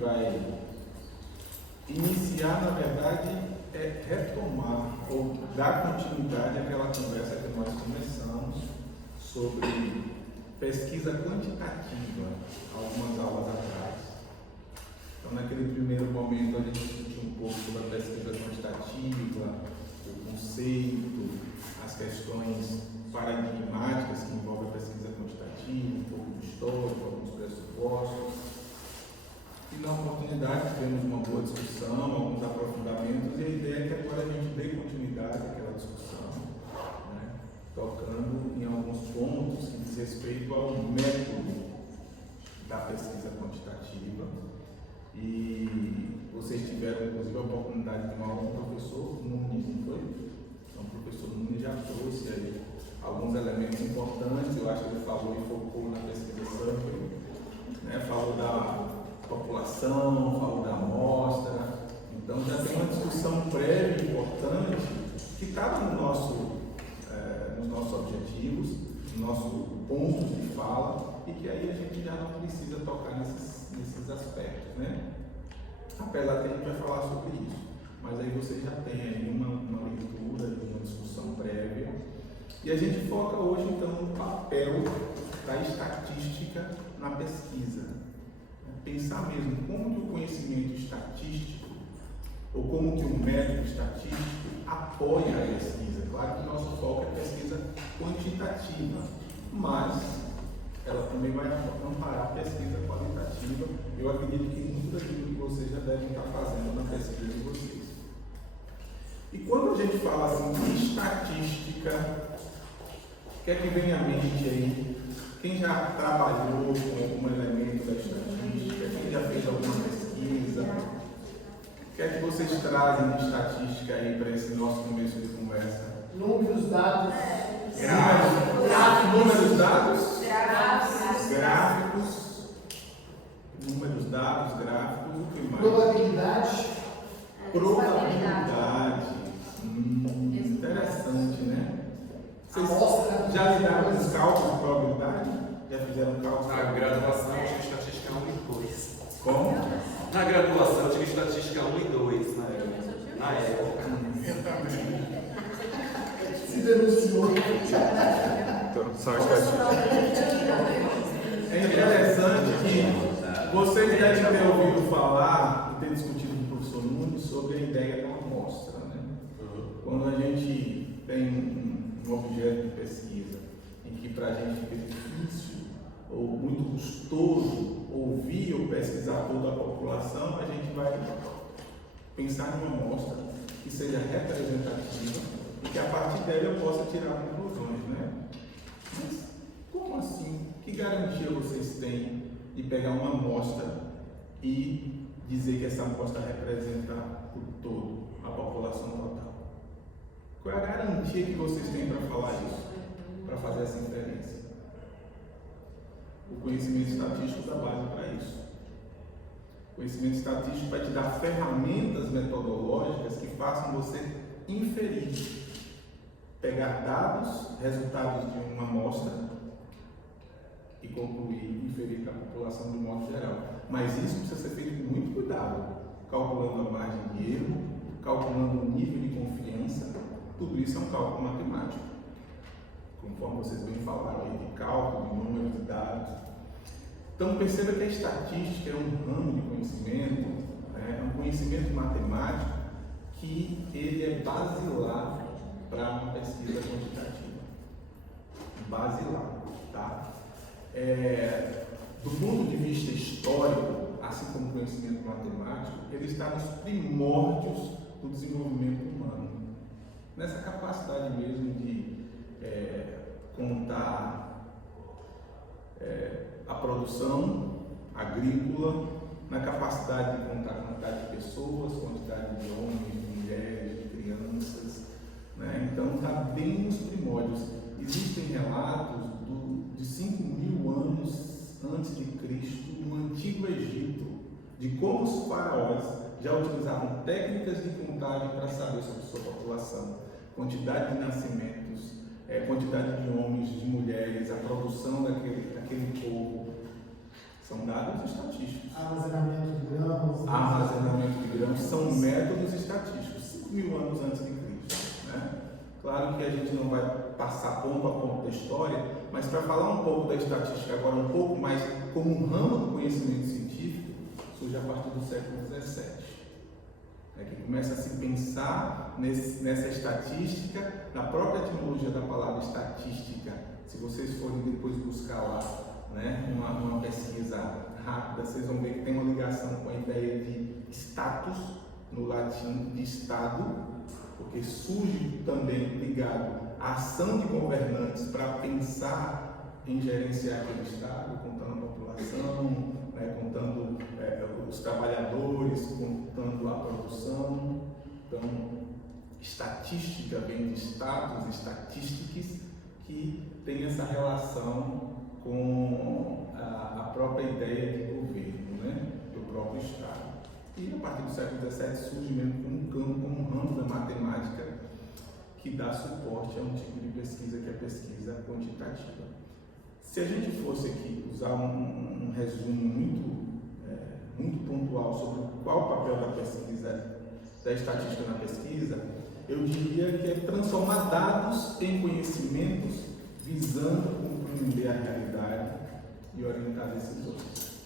vai iniciar, na verdade, é retomar ou dar continuidade àquela conversa que nós começamos sobre pesquisa quantitativa, algumas aulas atrás. Então, naquele primeiro momento, a gente discutiu um pouco sobre a pesquisa quantitativa, o conceito, as questões paradigmáticas que envolvem a pesquisa quantitativa, um pouco de histórico, alguns pressupostos. E na oportunidade tivemos uma boa discussão, alguns aprofundamentos, e a ideia é que agora a gente dê continuidade àquela discussão, né, tocando em alguns pontos que diz respeito ao método da pesquisa quantitativa. E vocês tiveram, inclusive, a oportunidade de uma aula com o professor Nunes, não foi? Então, o professor Nunes já trouxe aí alguns elementos importantes. Eu acho que ele falou e focou na pesquisa sample, né? Falou da população, falou da amostra. Então, já tem uma discussão prévia importante que estava nos nossos objetivos, nos nossos pontos de fala, e que aí a gente já não precisa tocar nesses aspectos, né? Apesar que a gente vai falar sobre isso, mas aí você já tem aí uma leitura, uma discussão prévia, e a gente foca hoje então no papel da estatística na pesquisa. Pensar mesmo como que o conhecimento estatístico ou como que o método estatístico apoia a pesquisa. Claro que o nosso foco é pesquisa quantitativa, mas ela também vai amparar a pesquisa qualitativa. Eu acredito que muito daquilo que vocês já devem estar fazendo na pesquisa de vocês. E quando a gente fala assim de estatística, o que é que vem à mente aí? Quem já trabalhou com algum elemento da estatística? Quem já fez alguma pesquisa? O que é que vocês trazem de estatística aí para esse nosso começo de conversa? Números, dados. Números, dados? Gráficos. Números, dados, gráficos, o que mais? Probabilidade. Probabilidade. Interessante, né? Vocês Amostra. já lidaram com cálculo de probabilidade? Já fizeram cálculo? Na graduação eu tive estatística 1 e 2. Como? Na graduação eu tive estatística 1 e 2 na época. Eu também. Se denunciou. Introdução estatística. É interessante que vocês devem ter ouvido falar e ter discutido com o professor Nunes sobre a ideia da amostra, né? Quando a gente tem um objeto de pesquisa em que para a gente é difícil ou muito custoso ouvir ou pesquisar toda a população, a gente vai pensar em uma amostra que seja representativa e que a partir dela eu possa tirar conclusões, né? Mas como assim? Que garantia vocês têm de pegar uma amostra e dizer que essa amostra representa o todo, a população total? Qual é a garantia que vocês têm para falar isso, para fazer essa inferência? O conhecimento estatístico dá base para isso. O conhecimento estatístico vai te dar ferramentas metodológicas que façam você inferir, pegar dados, resultados de uma amostra e concluir, inferir para a população de modo geral. Mas isso precisa ser feito com muito cuidado, calculando a margem de erro, calculando o nível de confiança. Tudo isso é um cálculo matemático, conforme vocês bem falaram aí, de cálculo, de números, de dados. Então perceba que a estatística é um ramo de conhecimento, né? É um conhecimento matemático que ele é basilar para uma pesquisa quantitativa. Basilar, tá? Do ponto de vista histórico, assim como o conhecimento matemático, ele está nos primórdios do desenvolvimento humano. Nessa capacidade mesmo de contar a produção agrícola, na capacidade de contar a quantidade de pessoas, quantidade de homens, de mulheres, de crianças, né? Então está bem nos primórdios. Existem relatos de 5.000 anos antes de Cristo no Antigo Egito, de como os faraós já utilizavam técnicas de contagem para saber sobre sua população, quantidade de nascimentos, quantidade de homens, de mulheres, a produção daquele povo. São dados estatísticos. Armazenamento de grãos. são métodos estatísticos, 5.000 anos antes de Cristo, né? Claro que a gente não vai passar ponto a ponto da história, mas para falar um pouco da estatística agora, um pouco mais como um ramo do conhecimento científico, surge a partir do século XVII. É que começa a se pensar nessa estatística, na própria etimologia da palavra estatística. Se vocês forem depois buscar lá, né, uma pesquisa rápida, vocês vão ver que tem uma ligação com a ideia de status, no latim, de estado, porque surge também ligado à ação de governantes para pensar em gerenciar aquele estado, contando a população, né, contando os trabalhadores, contando a produção. Então, estatística vem de status, estatísticas, que tem essa relação com a própria ideia de governo, né, do próprio estado. E a partir do século XVII surge mesmo como um campo, como um ramo da matemática que dá suporte a um tipo de pesquisa que é a pesquisa quantitativa. Se a gente fosse aqui usar um resumo muito pontual sobre qual o papel da pesquisa, da estatística na pesquisa, eu diria que é transformar dados em conhecimentos visando compreender a realidade e orientar decisões.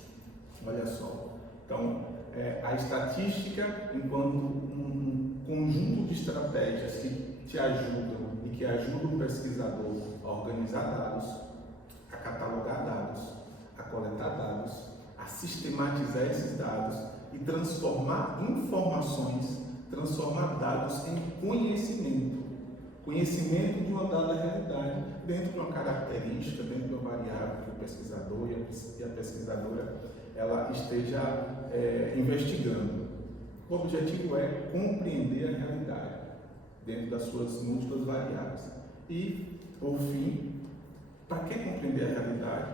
Olha só. Então, a estatística, enquanto um conjunto de estratégias que te ajudam e que ajudam o pesquisador a organizar dados, a catalogar dados, a coletar dados, a sistematizar esses dados e transformar informações, transformar dados em conhecimento de uma dada realidade, dentro de uma característica, dentro de uma variável que o pesquisador e a pesquisadora ela esteja investigando. O objetivo é compreender a realidade dentro das suas múltiplas variáveis. E, por fim, para que compreender a realidade?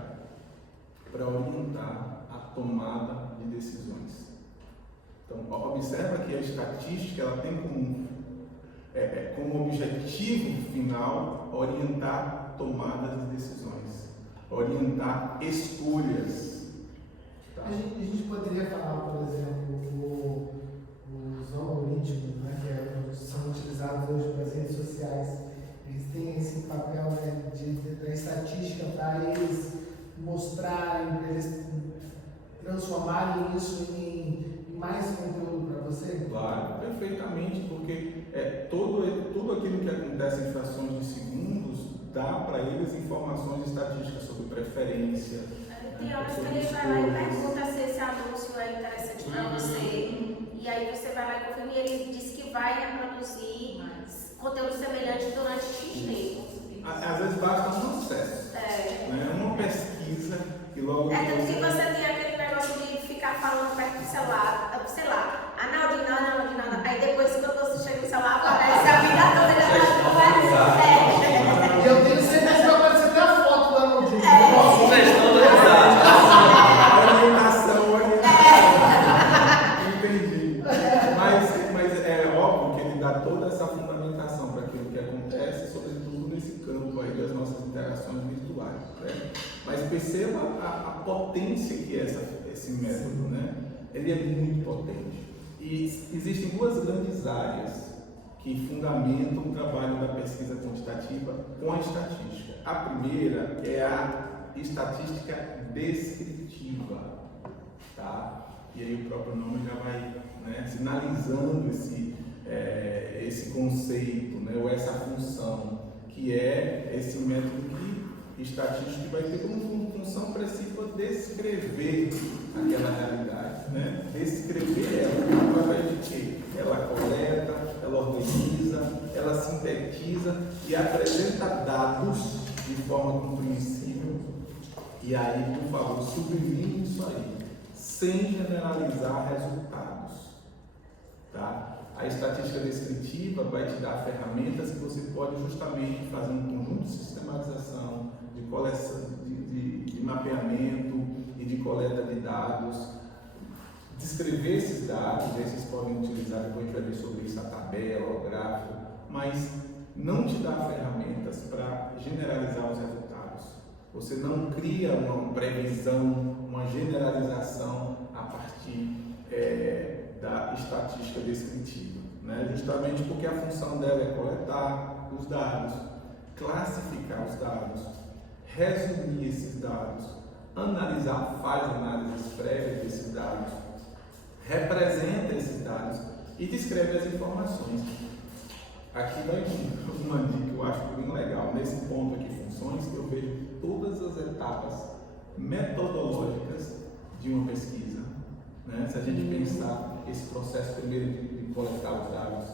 Para orientar a tomada de decisões. Então, observa que a estatística ela tem como objetivo final orientar tomadas de decisões, orientar escolhas. Tá? A gente poderia falar, por exemplo, os algoritmos, né, que são utilizados hoje para as redes sociais, eles têm esse papel, né, da estatística para eles mostrarem, para eles transformarem isso em mais conteúdo para você? Claro, perfeitamente, porque tudo aquilo que acontece em frações de segundos dá para eles informações estatísticas sobre preferência. Tem horas que ele vai lá e pergunta se esse anúncio é interessante para você, e aí você vai lá e confirma, e ele diz que vai reproduzir conteúdo semelhante durante X tempo. Às vezes basta um acesso, né? Uma pesquisa e logo... Tanto que você tem aquele negócio de ficar falando perto do celular, sei lá, Analdina, aí depois quando você chega no celular aparece a vida toda já está. E eu tenho certeza que vai aparecer até a foto da Naldinha. Sugestão do WhatsApp. Orientação. Entendi. Mas é óbvio que ele dá toda essa fundamentação para aquilo que acontece, sobretudo nesse campo aí das nossas interações virtuais, né? Mas perceba a potência que é esse método, né? Ele é muito potente. E existem duas grandes áreas que fundamentam o trabalho da pesquisa quantitativa com a estatística. A primeira é a estatística descritiva, tá? E aí o próprio nome já vai, né, sinalizando esse conceito, né, ou essa função, que é esse método estatístico que vai ter como função principal descrever aquela realidade, né? Descrever ela através de quê? Ela coleta, ela organiza, ela sintetiza e apresenta dados de forma compreensível. E aí, por favor, sublinhe isso aí, sem generalizar resultados, tá? A estatística descritiva vai te dar ferramentas que você pode justamente fazer um conjunto de sistematização, de coleção, de mapeamento e de coleta de dados, descrever esses dados, esses podem utilizar, depois a gente vai ver sobre isso, a tabela, o gráfico, mas não te dá ferramentas para generalizar os resultados. Você não cria uma previsão, uma generalização a partir da estatística estatística descritiva, né? Justamente porque a função dela é coletar os dados, classificar os dados, resumir esses dados, analisar, faz análises prévias desses dados, representa esses dados e descreve as informações. Aqui vai uma dica que eu acho bem legal. Nesse ponto aqui, funções, eu vejo todas as etapas metodológicas de uma pesquisa, né? Se a gente pensar esse processo primeiro de coletar os dados,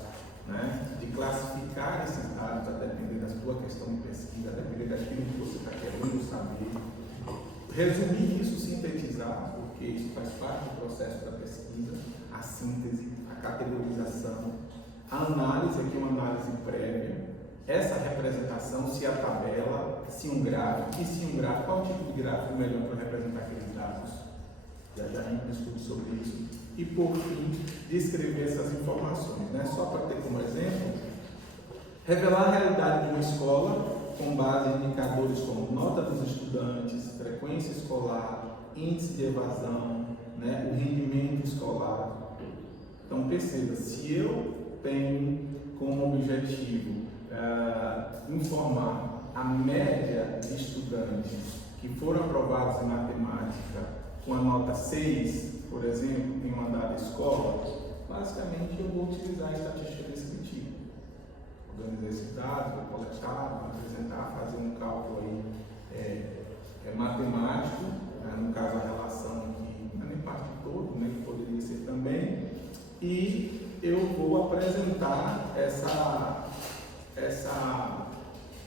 né? De classificar esses dados a depender da sua questão de pesquisa, a depender daquilo que você está querendo saber, resumir isso, sintetizar, porque isso faz parte do processo da pesquisa, a síntese, a categorização, a análise, aqui uma análise prévia, essa representação, se a tabela, se um gráfico, e se um gráfico, qual tipo de gráfico melhor para representar aqueles dados? Já a gente discute sobre isso. E por fim, descrever essas informações, né? Só para ter como exemplo, revelar a realidade de uma escola com base em indicadores como nota dos estudantes, frequência escolar, índice de evasão, né? O rendimento escolar. Então perceba, se eu tenho como objetivo informar a média de estudantes que foram aprovados em matemática com a nota 6, por exemplo, em uma dada escola, basicamente eu vou utilizar a estatística descritiva. Organizar esses dados, vou coletar, vou apresentar, fazer um cálculo aí matemático, no caso a relação aqui, não é nem parte todo, né, que poderia ser também, e eu vou apresentar essa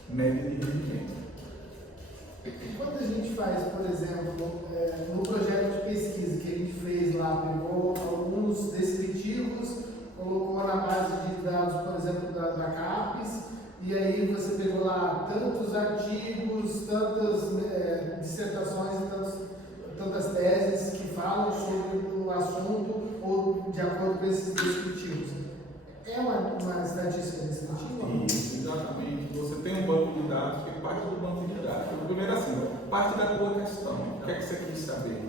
média de rendimento. Quando a gente faz, por exemplo, no projeto de pesquisa que a gente fez lá, pegou alguns descritivos, colocou na base de dados, por exemplo, da CAPES, e aí você pegou lá tantos artigos, tantas dissertações, tantas teses que falam sobre o assunto ou de acordo com esses descritivos. É uma estatística descritiva? Isso, exatamente. Você tem um banco de dados que parte do banco de dados. Primeiro assim, parte da tua questão. O que é que você quis saber?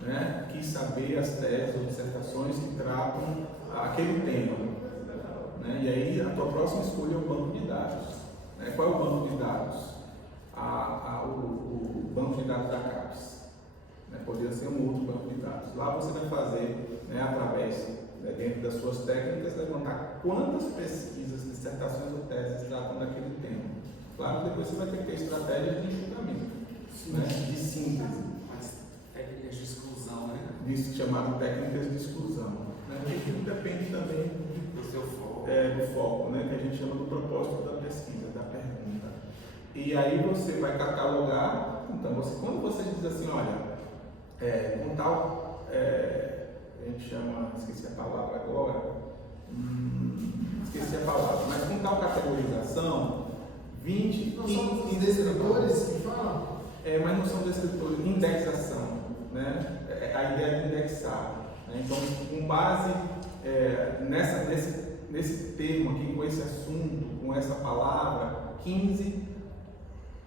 Né? Quis saber as teses ou dissertações que tratam aquele tema. Né? E aí a tua próxima escolha é o banco de dados. Né? Qual é o banco de dados? O banco de dados da CAPES. Né? Poderia ser um outro banco de dados. Lá você vai fazer, né, através, dentro das suas técnicas, levantar quantas pesquisas, dissertações ou teses tratam daquele tema. Claro que depois você vai ter que ter estratégias de enxugamento, né, de síntese. Mas técnicas de exclusão, né? Isso chamado técnicas de exclusão. Né? Porque tudo depende também Do seu foco. do foco, né, que a gente chama do propósito da pesquisa, da pergunta. E aí você vai catalogar. Então, quando você diz assim, olha, com tal, a gente chama, esqueci a palavra agora, mas com tal categorização, 20... Não são os descritores que falam? Mas não são descritores, indexação, né? A ideia de indexar. Né? Então, com base nesse termo aqui, com esse assunto, com essa palavra, 15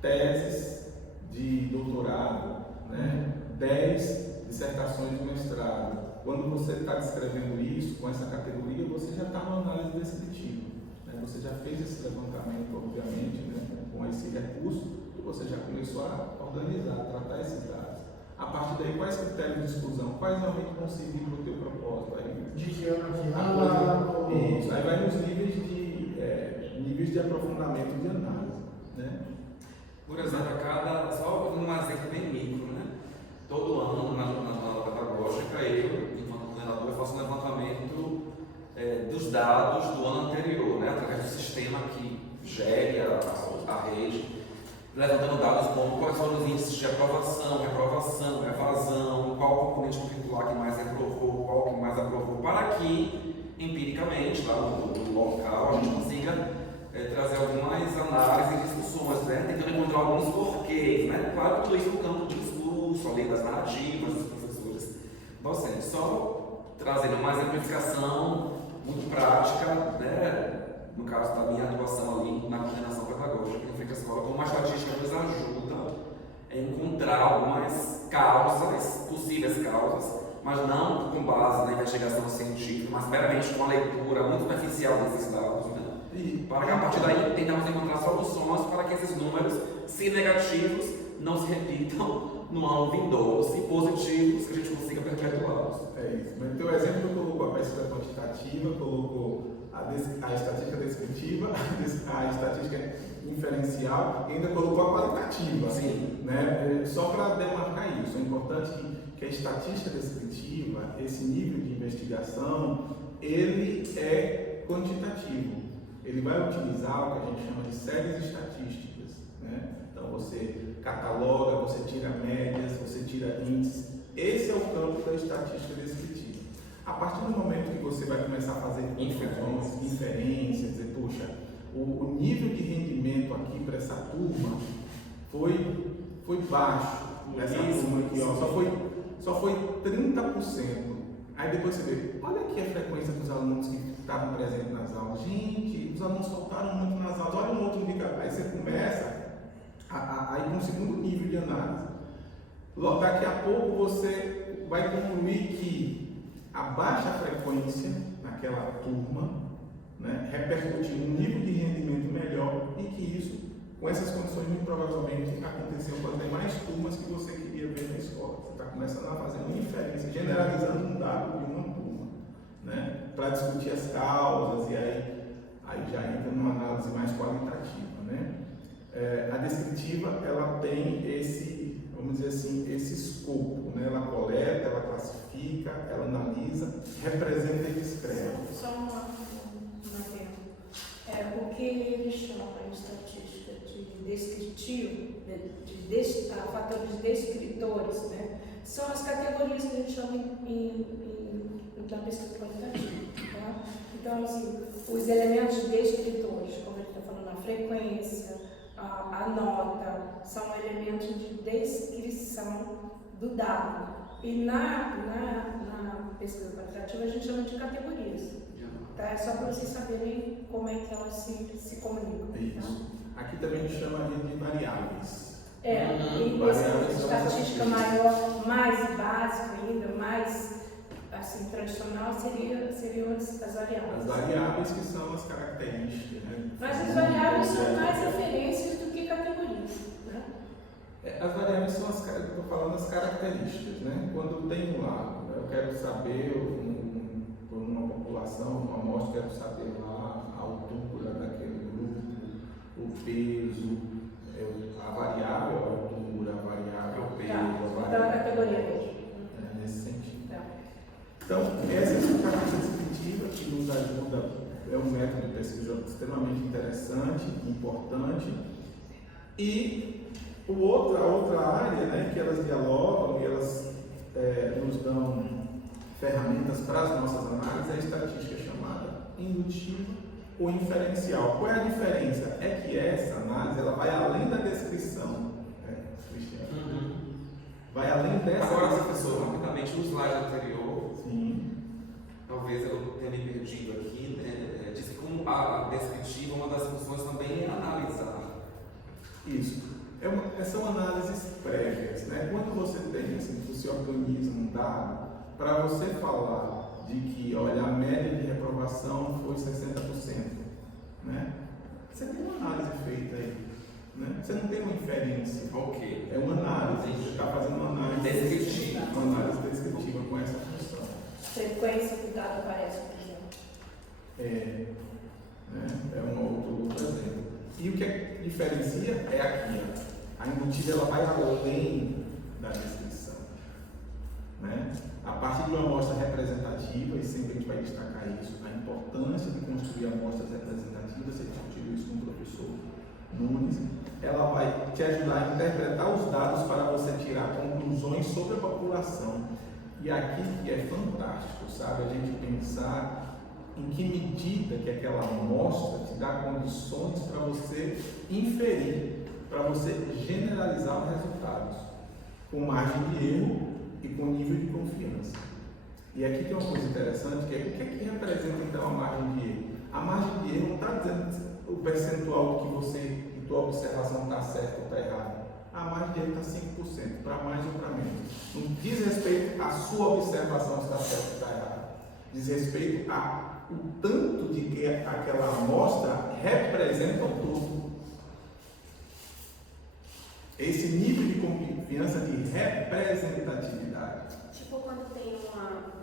teses de doutorado, né? 10 dissertações de mestrado. Quando você está descrevendo isso com essa categoria, você já está numa análise descritiva. Né? Você já fez esse levantamento, obviamente, né? Com esse recurso, e você já começou a organizar, a tratar esses dados. A partir daí, quais critérios de exclusão? Quais realmente vão servir para o teu propósito? Aí, De que ano que isso. Aí vai nos níveis de aprofundamento de análise. Né? Por exemplo, só um exemplo bem micro, né? Todo ano, na aula pedagógica, eu, enquanto coordenador, faço um levantamento dos dados do ano anterior, né? Através do sistema que gere a rede, levantando dados como quais foram os índices de aprovação, reprovação, evasão, qual componente curricular que mais reprovou, qual que mais aprovou, para que, empiricamente, lá no local, a gente consiga trazer algumas análises e discussões, né? Tentando encontrar alguns porquês, né? Claro, tudo isso no campo de discurso, além das narrativas dos professores docentes, só trazendo uma exemplificação muito prática, né? No caso da minha atuação ali na coordenação pedagógica que fica a escola, como uma estatística nos ajuda a encontrar algumas causas, possíveis causas, mas não com base na investigação científica, mas meramente com a leitura muito superficial desses dados, né? Para que a partir daí tentamos encontrar soluções para que esses números, se negativos, não se repitam no ano vindouro, se positivos, que a gente consiga perpetuá-los. É isso. Mas o teu exemplo colocou a pesquisa quantitativa, colocou a estatística descritiva, a estatística inferencial e ainda colocou a qualitativa. Sim. Né? Só para demarcar isso, é importante que a estatística descritiva, esse nível de investigação, ele é quantitativo. Ele vai utilizar o que a gente chama de séries estatísticas. Né? Então você cataloga, você tira médias, você tira índices. Esse é o campo da estatística descritiva. A partir do momento que você vai começar a fazer inferências, dizer, poxa, o nível de rendimento aqui para essa turma foi baixo. Essa turma aqui, ó, só foi 30%. Aí depois você vê, olha aqui a frequência dos alunos que estavam presentes nas aulas. Gente, os alunos faltaram muito nas aulas. Olha um outro indicador. Aí você começa a ir para um segundo nível de análise. Daqui a pouco você vai concluir que a baixa frequência naquela turma, né, repercutiu um nível de rendimento melhor e que isso, com essas condições, muito provavelmente aconteceu com as demais turmas que você queria ver na escola. Você está começando a fazer uma inferência, generalizando um dado de uma turma, né, para discutir as causas e aí já entra numa análise mais qualitativa. Né? A descritiva, ela tem esse, vamos dizer assim, esse escopo, né? Ela coleta, ela classifica, ela analisa, representa e descreve. Só uma pergunta. O que eles chamam em estatística de descritivo, fatores descritores, né? São as categorias que a gente chama na pesquisa qualitativa. Tá? Então, assim, os elementos descritores, como ele está falando, a frequência, a nota, são elementos de descrição do dado. E na pesquisa quantitativa a gente chama de categorias. Tá? É só para vocês saberem como é que elas se comunicam. Isso. Tá? Aqui também a gente chama de variáveis. E essa estatística maior, mais básica ainda, mais assim, tradicional, seriam as variáveis. As variáveis que são as características. Né? Mas as variáveis são mais referências do que categorias. Né? As variáveis são estou falando as características. Né? Quando tem lá, eu quero saber, por uma população, uma amostra, quero saber lá a altura daquele grupo, o peso, a variável, a altura, a variável, o peso, a variável. Então a categoria mesmo. Nesse sentido. Então, essa é a estatística descritiva que nos ajuda, é um método de pesquisa extremamente interessante, importante. E a outra área, né, que elas dialogam e elas nos dão ferramentas para as nossas análises, é a estatística chamada indutiva ou inferencial. Qual é a diferença? É que essa análise ela vai além da descrição. Cristiano. Vai além dessa. Agora, professor, rapidamente, no slide anterior, sim, talvez eu tenha me perdido aqui, né? Diz que como a descritiva, uma das funções também é analisar. Isso. São análises prévias. Né? Quando você tem, assim, você organiza um dado, para você falar de que, olha, a média de reprovação foi 60%, né? Você tem uma análise feita aí. Né? Você não tem uma inferência. Ok. É uma análise. Você está fazendo uma análise descritiva. Uma análise descritiva com essa função. Frequência que o dado aparece, por exemplo. É um outro exemplo. E o que diferencia é aqui. A indutiva ela vai além da descrição. Né? A partir de uma amostra representativa, e sempre a gente vai destacar isso, a importância de construir amostras representativas, você discutiu isso com o professor Nunes, ela vai te ajudar a interpretar os dados para você tirar conclusões sobre a população. E aqui que é fantástico, sabe, a gente pensar em que medida que aquela amostra te dá condições para você inferir, para você generalizar os resultados, com margem de erro e com nível de confiança. E aqui tem uma coisa interessante, que é o que é que representa então a margem de erro? A margem de erro não está dizendo o percentual que tua observação está certa ou está errada. a margem de erro está 5%, para mais ou para menos. Não diz respeito à sua observação se está certo ou está errado. Diz respeito ao tanto de que aquela amostra representa o todo. Esse nível de confiança de representatividade. Tipo quando tem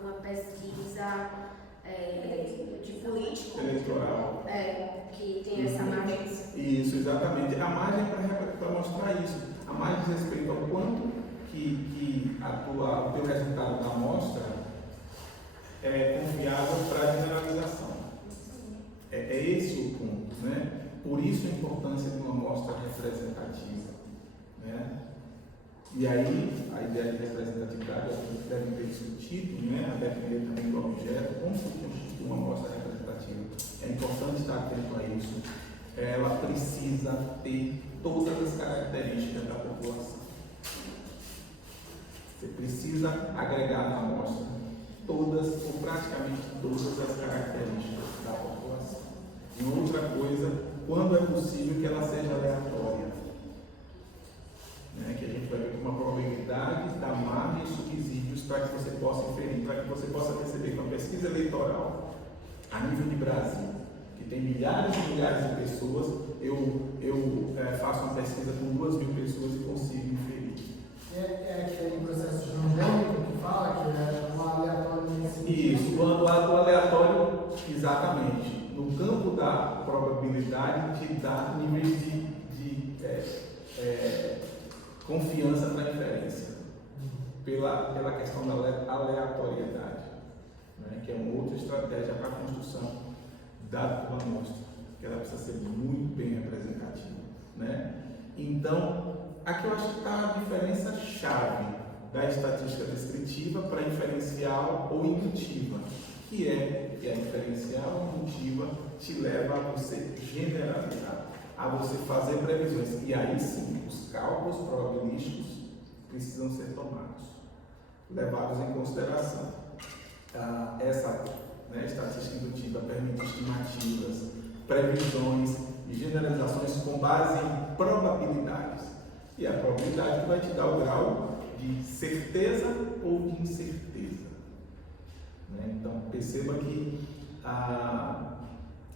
uma pesquisa de político Eleitoral. Que tem essa margem. Isso, exatamente. A margem para mostrar isso. A margem diz respeito ao quanto que o teu resultado da amostra é confiável para a generalização. É esse o ponto, né? Por isso a importância de uma amostra representativa, né? E aí, a ideia de representatividade, a gente deve ter discutido, né? A depender também do objeto, como se constitui uma amostra representativa. É importante estar atento a isso. Ela precisa ter todas as características da população. Você precisa agregar na amostra todas, ou praticamente todas as características da população. E outra coisa, quando é possível que ela seja aleatória. Que a gente vai ver com uma probabilidade da margem e subsídios para que você possa inferir, para que você possa perceber que uma pesquisa eleitoral a nível de Brasil, que tem milhares e milhares de pessoas, eu faço uma pesquisa com 2.000 pessoas e consigo inferir. É aquele processo randômico que fala que é um aleatório nesse sentido. Isso, quando há do aleatório, exatamente, no campo da probabilidade te dá níveis de confiança na inferência, pela questão da aleatoriedade, né, que é uma outra estratégia para a construção da tua amostra, que ela precisa ser muito bem representativa, né? Então, aqui eu acho que está a diferença chave da estatística descritiva para a inferencial ou indutiva, que a inferencial ou indutiva te leva a você generalizar, a você fazer previsões. E aí sim, os cálculos probabilísticos precisam ser tomados, levados em consideração. Essa estatística indutiva permite estimativas, previsões e generalizações com base em probabilidades. E a probabilidade que vai te dar o grau de certeza ou de incerteza. Então, perceba que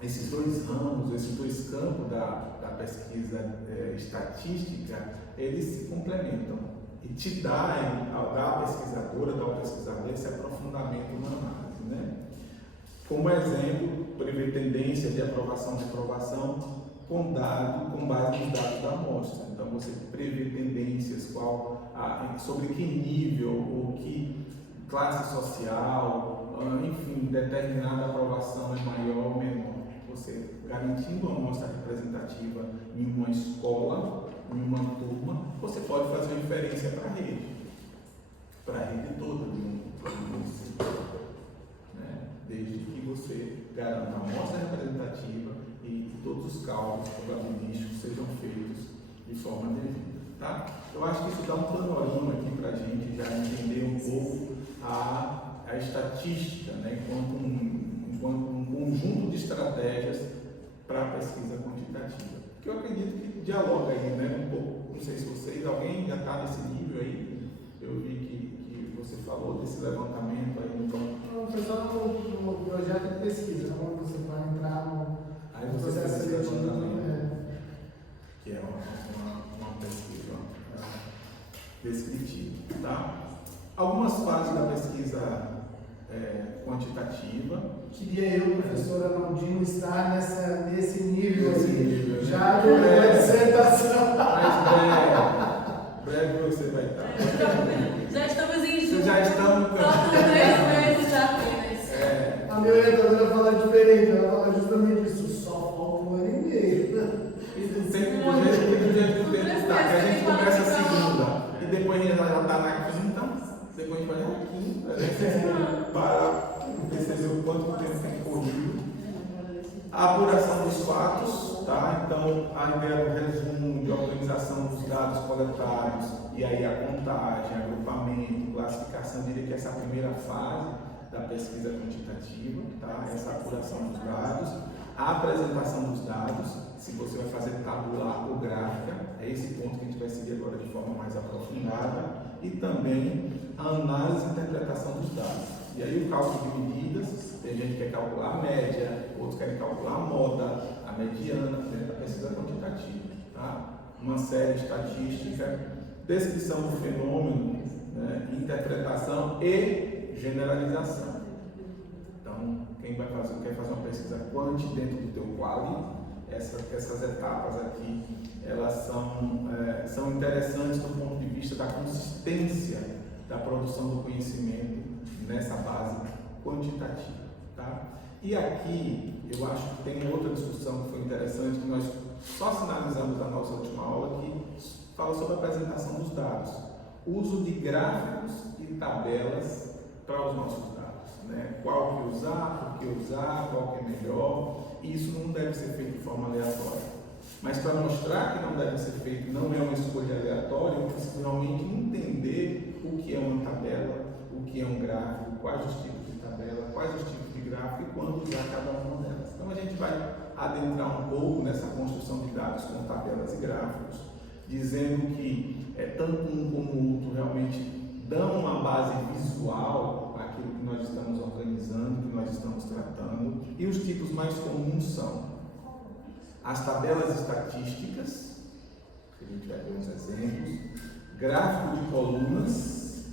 esses dois ramos, esses dois campos da pesquisa estatística, eles se complementam e te dá ao pesquisador esse aprofundamento na análise, né? Como exemplo, prever tendência de aprovação e reprovação com base nos dados da amostra. Então, você prevê tendências sobre que nível ou que classe social, enfim, determinada aprovação é maior ou menor. Você garantindo uma amostra representativa em uma escola, em uma turma, você pode fazer uma inferência para a rede toda de um município, né? Desde que você garanta a amostra representativa e todos os cálculos probabilísticos sejam feitos de forma devida, tá? Eu acho que isso dá um panorama aqui para a gente já entender um pouco a estatística, né? enquanto um conjunto de estratégias para a pesquisa quantitativa, que eu acredito que dialoga aí, né? Um pouco, não sei se alguém já está nesse nível aí, eu vi que você falou desse levantamento aí no campo. Não, foi só no projeto de pesquisa, quando você vai entrar no processo seletivo, que é uma pesquisa descritiva, tá? Algumas fases da pesquisa quantitativa. Queria eu, professora Naldino, estar nesse nível Nesse aí, nível, né? já na dissertação. Mas breve você vai estar. Já estamos em Vocês julho. já estão no Faltam 3 meses apenas. A minha orientadora fala diferente, ela fala justamente isso, só falta 1 ano e meio. E sempre do jeito que o tempo está, que a gente começa a segunda e depois a gente já está na quinta, depois a gente vai na quinta, né? Para perceber o quanto o tempo tem corrido. A apuração dos fatos, tá? Então a ideia do resumo, de organização dos dados coletados, e aí a contagem, agrupamento, classificação, eu diria que essa é a primeira fase da pesquisa quantitativa, tá? Essa apuração dos dados. A apresentação dos dados, se você vai fazer tabular ou gráfica, é esse ponto que a gente vai seguir agora de forma mais aprofundada, e também a análise e interpretação dos dados. E aí o cálculo de medidas, tem gente que quer calcular a média, outros querem calcular a moda, a mediana, dentro da pesquisa quantitativa. Tá? Uma série estatística, descrição do fenômeno, né? Interpretação e generalização. Então, quem quer fazer uma pesquisa quant dentro do teu quali, essas etapas aqui, elas são interessantes do ponto de vista da consistência da produção do conhecimento nessa base quantitativa. Tá? E aqui, eu acho que tem outra discussão que foi interessante, que nós só sinalizamos na nossa última aula, que fala sobre a apresentação dos dados. Uso de gráficos e tabelas para os nossos dados. Né? Qual que usar, por que usar, qual que é melhor. Isso não deve ser feito de forma aleatória. Mas para mostrar que não deve ser feito, não é uma escolha aleatória, eu preciso realmente entender o que é uma tabela, o que é um gráfico, quais os tipos de tabela, quais os tipos de gráfico e quando usar cada uma delas. Então a gente vai adentrar um pouco nessa construção de dados com tabelas e gráficos, dizendo que tanto um como o outro realmente dão uma base visual para aquilo que nós estamos organizando, que nós estamos tratando, e os tipos mais comuns são as tabelas estatísticas, que a gente vai ver uns exemplos, gráfico de colunas,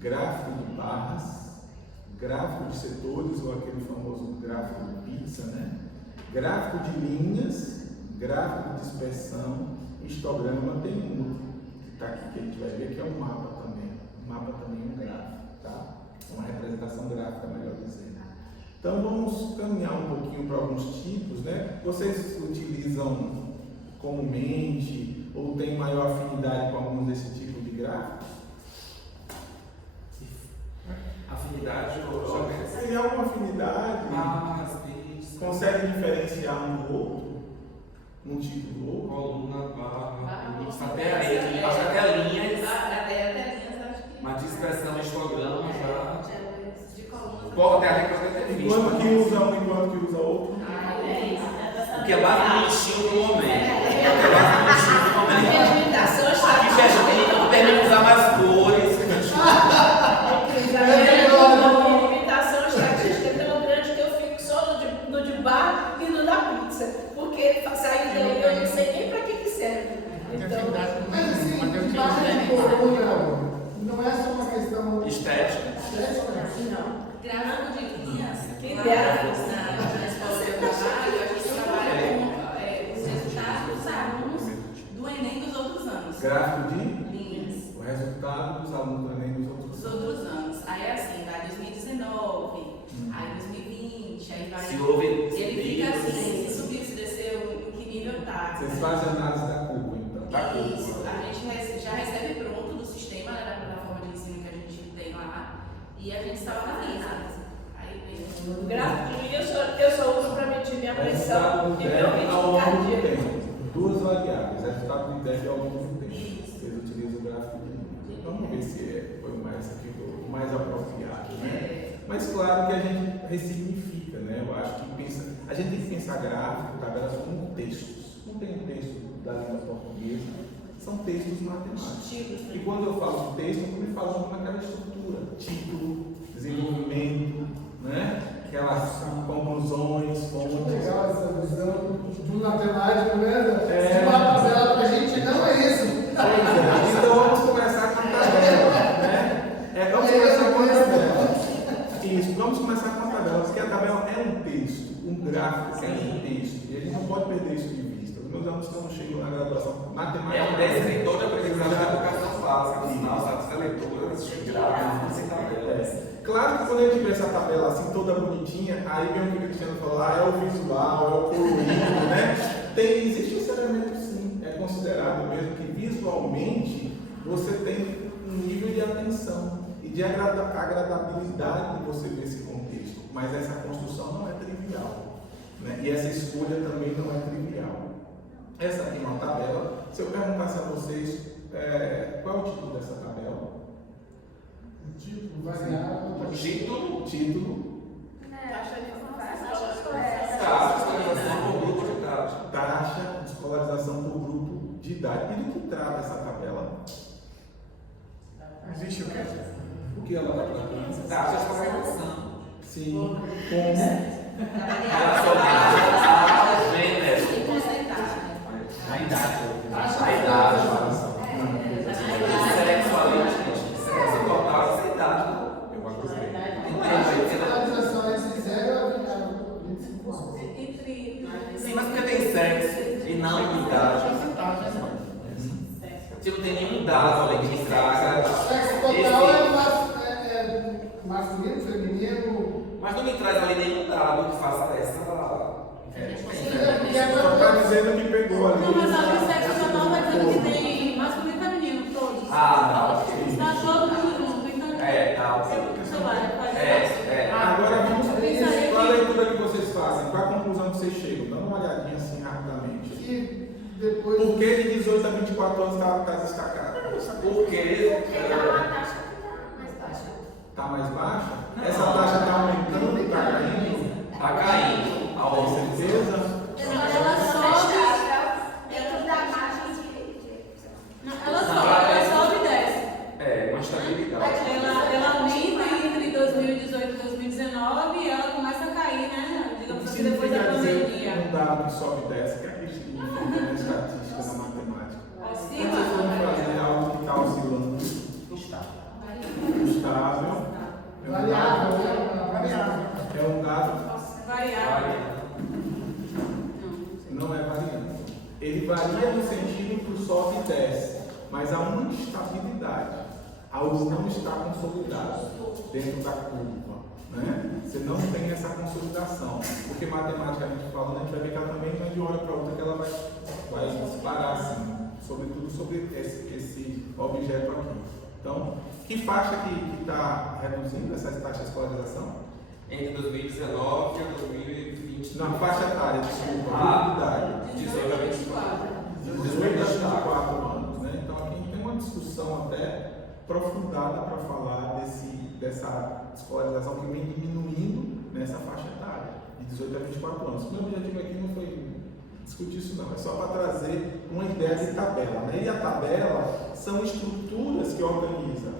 gráfico de barras, gráfico de setores, ou aquele famoso gráfico de pizza, né? Gráfico de linhas, gráfico de dispersão, histograma, tem um que está aqui que a gente vai ver que é um mapa também. O mapa também é um gráfico, tá? Uma representação gráfica, melhor dizendo. Então vamos caminhar um pouquinho para alguns tipos, né? Vocês utilizam comumente ou têm maior afinidade com algum desse tipo de gráficos? Afinidade ou Se tem alguma afinidade, consegue diferenciar um do outro? Um tipo do outro? coluna, barra, até linhas, mas dispersão, histograma já. Qual até a gente ter visto. Enquanto que usa um, enquanto que usa outro? O que é basicamente no momento. A limitação está Que permite usar mais cores. a limitação estatística é tão grande que eu fico só no de bar e no da pizza, porque saiu daí eu não sei nem para que serve. Então, Mas assim, barra de coluna não é só uma questão Estética. não. Gráfico de linhas, Que na dera. escola do trabalho, a gente trabalha com os resultados dos alunos do Enem dos outros anos. Gráfico de Linhas. o resultado dos alunos do Enem dos outros Dos outros anos. Aí é assim, vai 2019, aí 2020, aí vai. Se houve Ele fica assim, se subiu, se desceu, em que nível tá. Vocês fazem análise da curva, então. Da curva. Isso, a gente já recebe pronto do sistema, né, da plataforma de ensino que a gente tem lá, e a gente só analisa. Aí mesmo. O gráfico de linha eu só uso para medir minha pressão Resultado e do meu IDEB ao ritmo longo do cardíaco. tempo. Duas variáveis, resultado do IDEB ao longo do tempo. Vocês utilizam o gráfico de linha. Vamos ver se foi o mais apropriado, né? Mas claro que a gente ressignifica, né? Eu acho que a gente tem que pensar gráfico, tabelas como textos. Não tem um texto da língua portuguesa, são textos matemáticos. E quando eu falo de texto, eu estou me falando naquela estrutura, título, desenvolvimento, né? Aquelas conclusões, fontes. legal essa visão do matemático, né? É. De uma tabela pra gente não é isso. Então vamos começar com a tabela, né? Vamos começar com a tabela. Isso, vamos começar com a tabela, porque a tabela é um texto, um gráfico é um texto, e a gente não pode perder isso de vista. Os meus alunos estão chegando na graduação matemática. É um descritor de aprendizagem da educação básica, sinal, sabe? Ser leituras, gráficos e tabelas. Claro que quando a gente vê essa tabela assim, toda bonitinha, aí vem o que o Cristiano falou, é o visual, é o colorido, né? Existe esse elemento sim, é considerado mesmo que visualmente você tem um nível de atenção e de agradabilidade de você ver esse contexto, mas essa construção não é trivial, né? E essa escolha também não é trivial. Essa aqui é uma tabela, se eu perguntasse a vocês qual é o título dessa tabela? Tipo, variável. Título. Título. Acho que Tá. que ela está tratando? Taxas para redução. Sim, como Relacionadas a gênero. Em porcentagem. A idade. Taxa A de idade. flutuação. Sexualidade. Sexo total, essa idade. Eu acusei. Taxa de escolarização entre 0 a 25 anos. Sim, mas porque tem sexo e não idade. Se não tem nenhum dado ali que traga. Sexo total é masculino, feminino. Mas não me traz ali nenhum dado que faça essa. só está dizendo que pegou ali. Não, mas ali o sexo total vai dizendo que tem masculino e feminino, todos. Ah, ok. Está todo mundo junto, então. Tá, ok. Sei lá, Agora vamos com pensaria a que- leitura que vocês fazem, qual a conclusão que vocês chegam? Dá uma olhadinha assim rapidamente. Que depois. Por que de 18 a 24 anos está destacado? Porque. Porque é uma taxa que está mais baixa. Está mais baixa? Essa taxa está aumentando, está caindo? Tá caindo. Ao Com longo certeza? Ela sobe. Dentro da margem de. Ela sobe e desce. uma estabilidade. Ela aumenta entre 2018 e 2019 e ela começa a cair, né? Digamos assim, depois da pandemia. Um dado que sobe e desce, que é que significa na estatística, na matemática. Quando Acima. vocês forem fazer algo que está oscilando, estável, Variável, né? Variável. é um dado, Variável. não é variante. Ele varia no sentido que o sobe e desce, mas há uma instabilidade. Algo não está consolidado dentro da curva. Né? Você não tem essa consolidação. Porque matematicamente falando, a gente vai ver que ela também não é de uma hora para outra que ela vai disparar assim, sobretudo sobre esse objeto aqui. Então, que faixa que está reduzindo essas taxas de escolarização? Entre 2019 e 2020. Na faixa etária, desculpa, Ah. idade. 18 a 24. 18 a 24 anos. Né? Então, aqui tem uma discussão até aprofundada para falar dessa escolarização que vem diminuindo nessa faixa etária, de 18 a 24 anos. O meu objetivo aqui não foi discutir isso não, é só para trazer uma ideia de tabela. Né? E a tabela são estruturas que organizam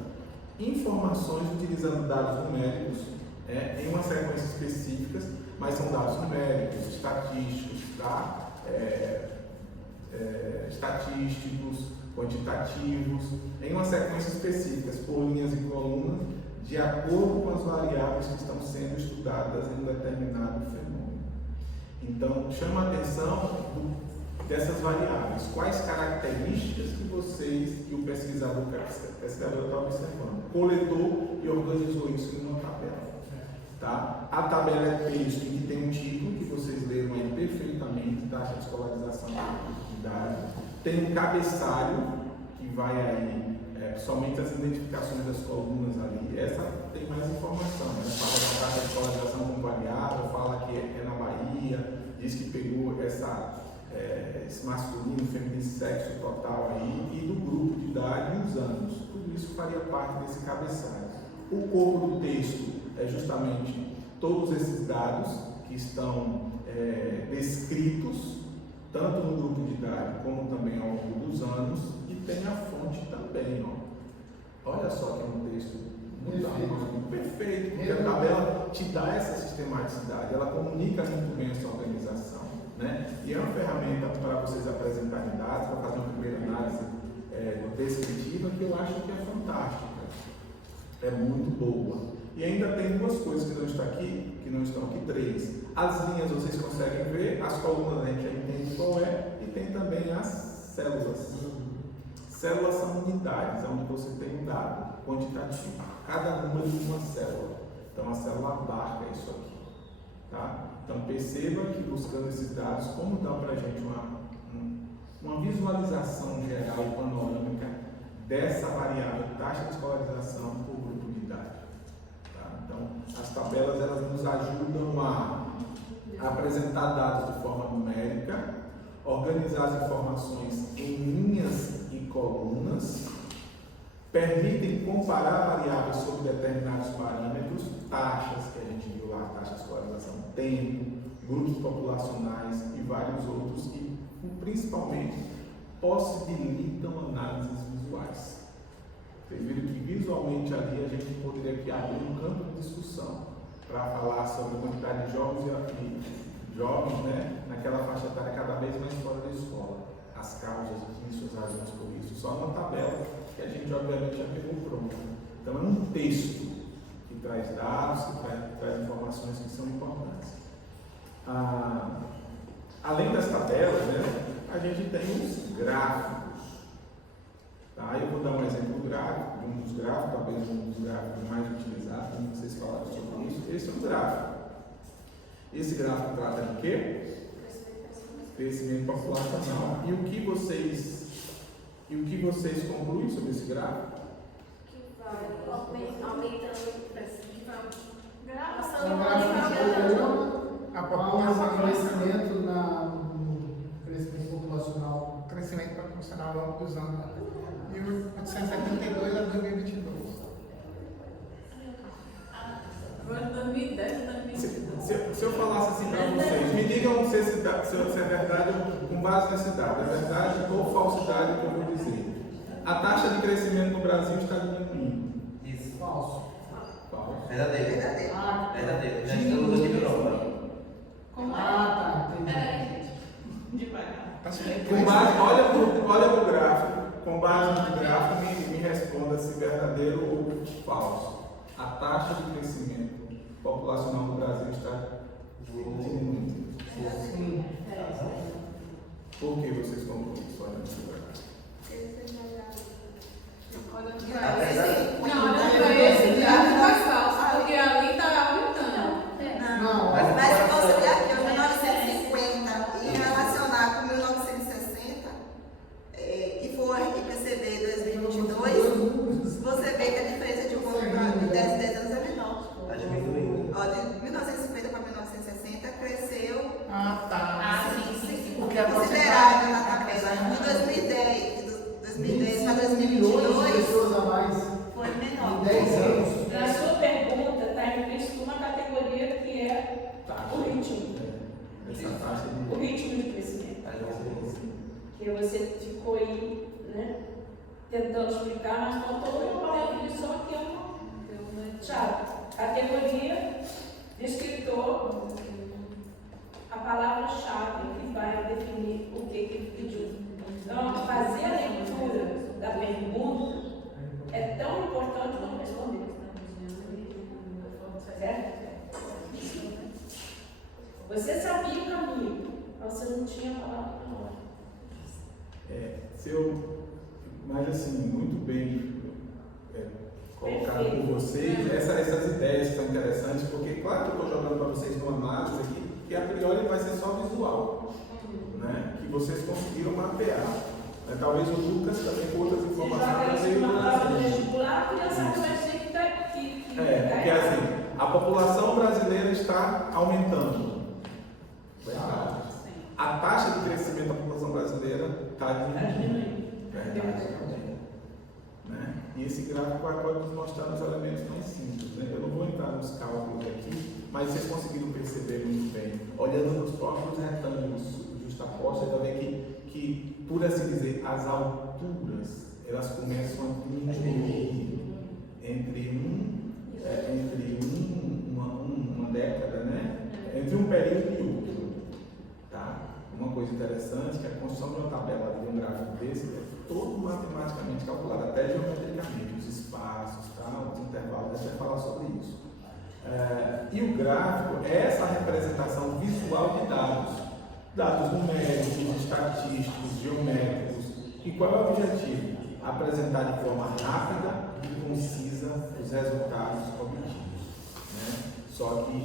informações utilizando dados numéricos em uma sequência específica, mas são dados numéricos, estatísticos, tá? Estatísticos, quantitativos, em uma sequência específica, por linhas e colunas, de acordo com as variáveis que estão sendo estudadas em um determinado fenômeno. Então, chama a atenção dessas variáveis. Quais características que o pesquisador está observando? Coletou e organizou isso em uma tabela. Tá? A tabela é texto que tem um título que vocês leram aí perfeitamente, taxa de escolarização de idade. Tem um cabeçalho que vai aí, somente as identificações das colunas ali. Essa tem mais informação, né? Fala da taxa de escolarização como variável, fala que é na Bahia, diz que pegou esse masculino, feminino, sexo total aí, e do grupo de idade e os anos. Tudo isso faria parte desse cabeçalho. O corpo do texto é justamente todos esses dados que estão descritos, tanto no grupo de idade como também ao longo dos anos, e tem a fonte também. Olha só que é um texto muito perfeito, porque a tabela te dá essa sistematicidade, ela comunica muito bem essa organização. Né? E é uma ferramenta para vocês apresentarem dados, para fazer uma primeira análise descritiva, que eu acho que é fantástica, é muito boa. E ainda tem duas coisas que não estão aqui, três. As linhas vocês conseguem ver, as colunas a gente já entende qual é, e tem também as células. Células são unidades, onde você tem um dado quantitativo, cada número de uma célula. Então a célula abarca isso aqui. Tá? Então perceba que buscando esses dados, como dá para a gente uma visualização geral e panorâmica dessa variável taxa de escolarização por grupo de idade. Tá? Então as tabelas elas nos ajudam a apresentar dados de forma numérica, organizar as informações em linhas e colunas, permitem comparar variáveis sobre determinados parâmetros, taxas que a gente viu lá, taxa de escolarização, tempo, grupos populacionais e vários outros, e principalmente possibilitam análises visuais. Vocês viram que visualmente ali a gente poderia aqui abrir um campo de discussão para falar sobre a quantidade de jovens, né, naquela faixa etária cada vez mais fora da escola, as causas disso, as razões por isso. Só uma tabela que a gente obviamente já pegou pronta. Então é um texto que traz dados, que traz informações que são importantes. Além das tabelas, né, a gente tem os gráficos. Tá? Eu vou dar um exemplo gráfico, de um dos gráficos, talvez um dos gráficos mais utilizados, como vocês falaram sobre isso. Esse é um gráfico. Esse gráfico trata de quê? Crescimento populacional. E o que vocês concluem sobre esse gráfico? Que vai aumentando, que vai a população, crescimento no crescimento populacional. Crescimento proporcional ao longo dos anos, de 1872 a 2022. Agora 2010 a 2022. Se eu falasse assim para vocês, me digam se é verdade com base nesse dado, é verdade ou falsidade que eu vou dizer. A taxa de crescimento no Brasil está diminuindo. Isso. Falso. Falso. Verdadeiro. Ah, Verdadeiro. Já estamos aqui na Europa. tá, entendi. Peraí, gente. Devagar. Com base, olha pro gráfico, com base no gráfico me responda se verdadeiro ou falso. A taxa de crescimento populacional no Brasil está diminuindo. Sim. Por que vocês concluem isso olhando pro gráfico? Olhando pra esse, não, olhando pra esse gráfico faz falso, porque ali tá aumentando. Não, Mas se você olhar aqui, o 1950 e relacionar com 1960 e for perceber 2022, você vê que a diferença de um pouco de 10 anos é menor. Está diminuindo. Ó, de 1950 para 1960 cresceu Sim. Porque a considerável na tabela. De 2010 para 2022 pessoas a mais foi em menor. 10 anos. Na sua pergunta está implícito uma categoria que é o ritmo. Essa taxa O ritmo de crescimento. Que você ficou aí, né, tentando explicar, mas faltou uma palavra só que é uma chave. Categoria de escritor, a palavra-chave que vai definir o que ele pediu. Então, fazer a leitura da pergunta é tão importante quanto responder. Certo? Você sabia o caminho, mas você não tinha a palavra na hora. Mas assim, muito bem colocado por vocês, essas ideias que são interessantes, porque claro que eu estou jogando para vocês uma análise aqui, que a priori vai ser só visual, né? Que vocês conseguiram mapear. Né? Talvez o Lucas também com outras Você joga informações isso veio numa prova trazendo. vestibular, a criança vai ser que está aqui. Porque assim, a população brasileira está aumentando. Verdade. A taxa de crescimento da população brasileira está diminuindo. Verdade. Né? E esse gráfico pode nos mostrar os elementos mais simples. Né? Eu não vou entrar nos cálculos aqui, mas vocês conseguiram perceber muito bem. Olhando nos próprios retângulos justapostos, já vê que, por assim dizer, as alturas elas começam a diminuir uma década, né? Entre um período e outro. Tá? Uma coisa interessante é que a construção de uma tabela de um gráfico desse é todo matematicamente calculado, até geometricamente, os espaços, tá? Os intervalos, a gente vai falar sobre isso. E o gráfico é essa representação visual de dados numéricos, estatísticos, geométricos. E qual é o objetivo? Apresentar de forma rápida e concisa os resultados obtidos. Né? Só que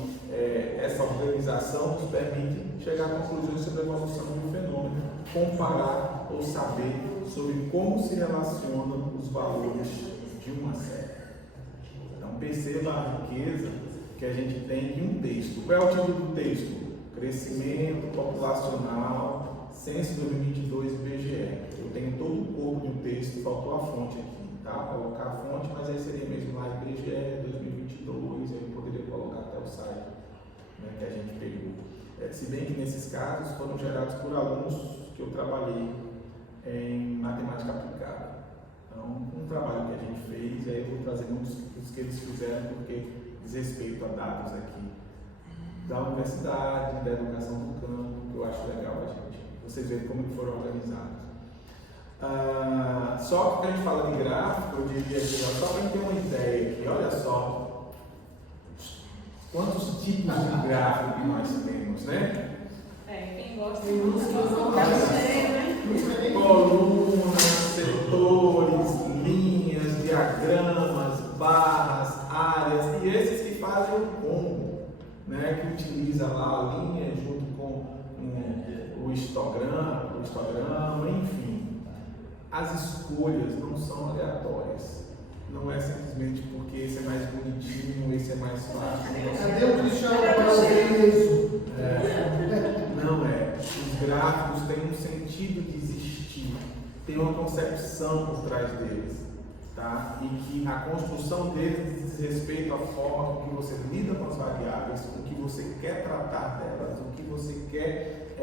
essa organização nos permite chegar a conclusões sobre a evolução de um fenômeno, comparar ou saber sobre como se relacionam os valores de uma série. Então perceba a riqueza que a gente tem de um texto. Qual é o título do texto? Crescimento populacional, Censo 2022 IBGE. Eu tenho todo o corpo do texto, faltou a fonte aqui, tá? Colocar a fonte, mas aí seria mesmo lá IBGE 2022, eu poderia colocar até o site, né, que a gente pegou. Se bem que nesses casos foram gerados por alunos que eu trabalhei em matemática aplicada. Então, Então, um trabalho que a gente fez, e aí eu vou trazer muitos dos que eles fizeram, porque diz respeito a dados aqui da universidade, da educação do campo, que eu acho legal a gente, vocês verem como que foram organizados. Só que quando a gente fala de gráfico, eu diria aqui, só para a gente ter uma ideia aqui, olha só quantos tipos de gráfico que nós temos, né? Quem gosta Tem muitos que usam colunas, setores, linhas, diagramas, barras, áreas, e esses que fazem o combo, né? Que utiliza lá a linha junto com o histograma, enfim. As escolhas não são aleatórias. Não é simplesmente porque esse é mais bonitinho, esse é mais fácil. Cadê o Cristiano para ver isso? Não é. Os gráficos têm um sentido de existir, tem uma concepção por trás deles, tá? E que a construção deles diz respeito à forma com que você lida com as variáveis, o que você quer tratar delas, o que você quer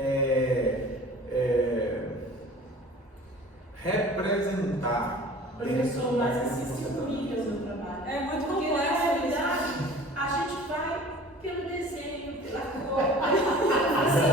representar. Professor, mas assiste comigo no trabalho. É muito Porque na complexo. realidade a gente vai pelo desenho, pela cor. Assim,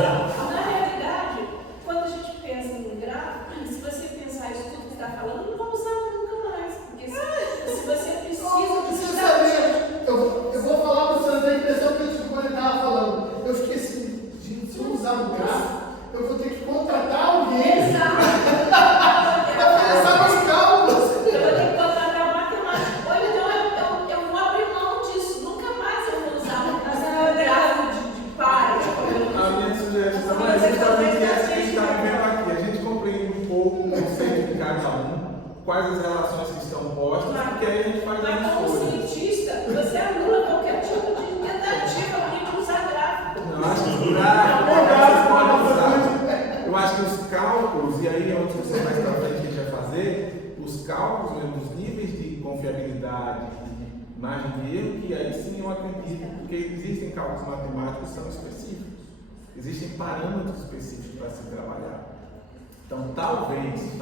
na realidade, quando a gente pensa no gráfico, se você pensar isso tudo que está falando, não vamos usar nunca mais. Porque se você precisa saber, eu vou falar para você da impressão que eu tive quando ele estava falando. Eu fiquei assim, gente, se eu usar um gráfico, eu vou ter que contratar alguém. Exato. Para pensar nos cálculos. Eu vou ter que contratar um matemático. Ou então eu vou abrir mão disso. Nunca mais eu vou usar um gráfico de pares. A minha sugestão é justamente essa que a gente está vendo aqui. A gente compreende um pouco o conceito de cada um, quais as relações que estão postas, porque aí a gente faz Mas as como escolhas. cientista, você anula qualquer tipo de tentativa de usar gráfico. Não, acho que os gráficos podem usar. Eu acho que os cálculos, e aí é onde você mais para frente a gente vai fazer, os cálculos mesmo, os níveis de confiabilidade, de margem de erro, que aí sim eu acredito, porque existem cálculos matemáticos que são específicos, existem parâmetros específicos para se trabalhar. Então, talvez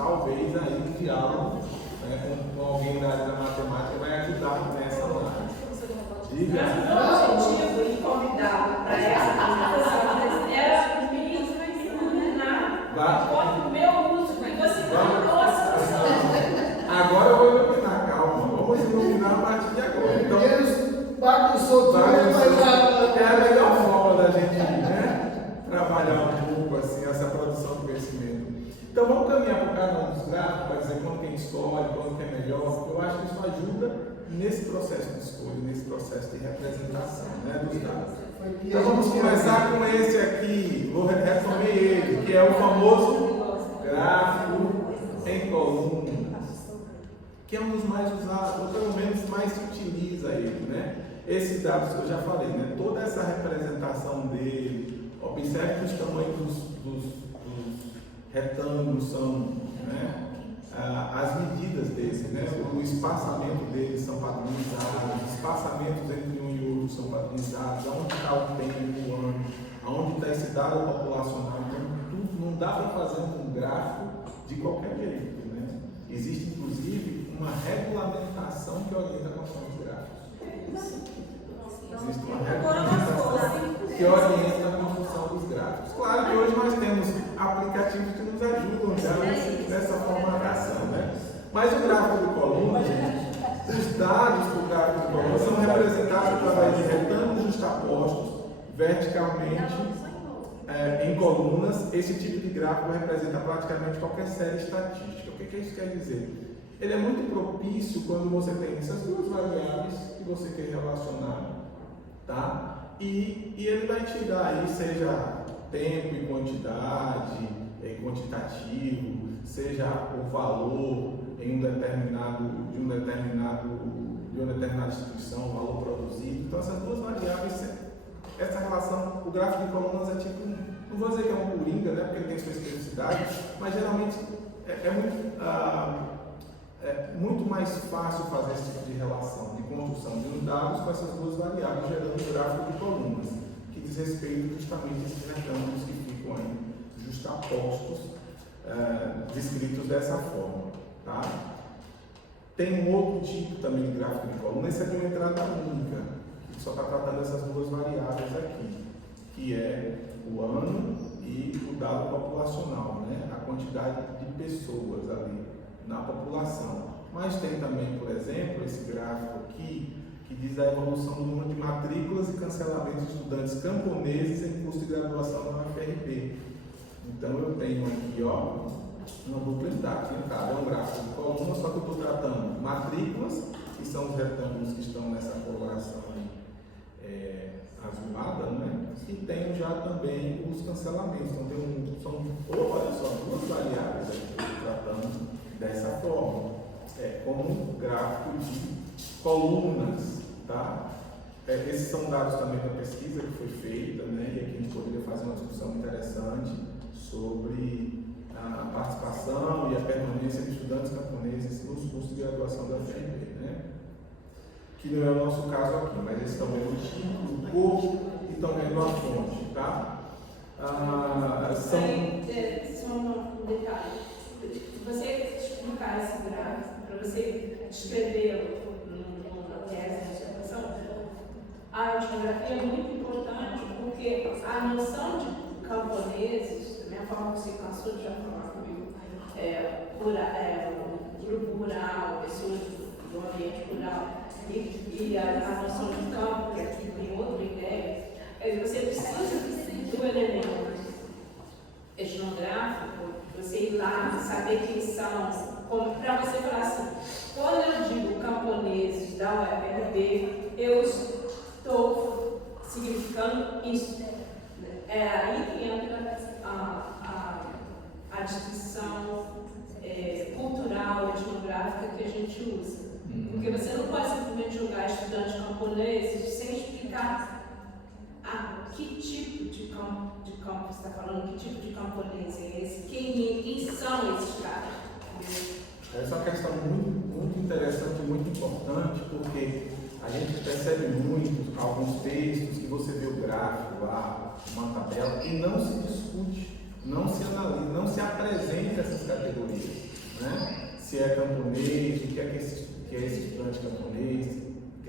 aí o diálogo, né, com alguém da área da matemática vai ajudar nessa análise. Diga. Mas o objetivo de convidá-lo para essa apresentação era o meninos vai iluminar contra o meu uso, e você não a situação. Agora eu vou iluminar, calma. Vamos iluminar a partir de agora. Então, bagunçou tudo, mas é a melhor forma da gente, né, trabalhar um pouco assim, essa produção de conhecimento. Então vamos caminhar para cada um dos gráficos para dizer quando que é escolhe, quando que é melhor, porque eu acho que isso ajuda nesse processo de escolha, nesse processo de representação, né, dos dados. Então vamos começar com esse aqui, vou retomar ele, que é o famoso gráfico em colunas, que é um dos mais usados, ou pelo menos mais se utiliza ele, né? Esses dados que eu já falei, né? Toda essa representação dele, observe que os tamanhos dos retângulos são, né? As medidas desse, né? O espaçamento deles são padronizados, os espaçamentos entre um e outro são padronizados, aonde está o tempo, o ano, aonde está esse dado populacional. Então, tudo, não dá para fazer um gráfico de qualquer jeito, né? Existe, inclusive, uma regulamentação que orienta a construção dos gráficos. Existe uma regulamentação que orienta a construção dos gráficos. Claro que hoje nós temos aplicativos que nos ajudam já nessa formatação, né? Mas o gráfico de coluna, gente, os dados do gráfico de coluna são representados através de retângulos justapostos verticalmente em colunas. Esse tipo de gráfico representa praticamente qualquer série estatística. O que isso quer dizer? Ele é muito propício quando você tem essas duas variáveis que você quer relacionar, tá? E ele vai te dar aí, seja tempo e quantidade, quantitativo, seja o valor em de uma determinada instituição, o valor produzido. Então essas duas variáveis, essa relação, o gráfico de colunas é tipo, não vou dizer que é uma coringa, né, porque ele tem sua especificidade, mas geralmente é muito mais fácil fazer esse tipo de relação, de construção de dados com essas duas variáveis, gerando um gráfico de colunas, que diz respeito justamente a esses retângulos que ficam aí justapostos, descritos dessa forma. Tá? Tem um outro tipo também de gráfico de coluna, esse aqui é uma entrada única, que só está tratando essas duas variáveis aqui, que é o ano e o dado populacional, né? A quantidade de pessoas ali na população. Mas tem também, por exemplo, esse gráfico aqui, que diz a evolução do número de matrículas e cancelamentos de estudantes camponeses em curso de graduação na UFRB. Então eu tenho aqui, ó, uma duplicidade, é um gráfico de coluna, só que eu estou tratando matrículas, que são os retângulos que estão nessa coloração aí, azulada, né? E tenho já também os cancelamentos. Então olha só, duas variáveis aqui que eu estou tratando dessa forma, como um gráfico de colunas, tá? Esses são dados também da pesquisa que foi feita, né? E aqui a gente poderia fazer uma discussão interessante sobre a participação e a permanência de estudantes camponeses nos cursos de graduação da UFRB, né? Que não é o nosso caso aqui, mas eles estão vendo o título, o corpo e estão vendo a fonte, tá? Só um detalhe. Você explicar esse gráfico, para você descrevê-lo numa tese de dissertação, a etnografia é muito importante porque a noção de camponeses, da minha forma que você cansou de já falar comigo, grupo rural, pessoas do ambiente rural, e a noção de campo, que aqui tem outra ideia, você precisa do elemento etnográfico, você ir lá, saber quem são, para você falar assim, quando eu digo camponeses da UFRB, eu estou significando isso. É aí que entra a distinção cultural, etnográfica que a gente usa. Porque você não pode simplesmente jogar estudantes camponeses sem explicar que tipo de campo você está falando, que tipo de camponês é esse, quem são esses caras. Essa é uma questão muito interessante e muito importante, porque a gente percebe muito alguns textos que você vê o gráfico lá, uma tabela, e não se discute, não se analisa, não se apresenta essas categorias, né? Se é camponês, o que é esse estudante camponês,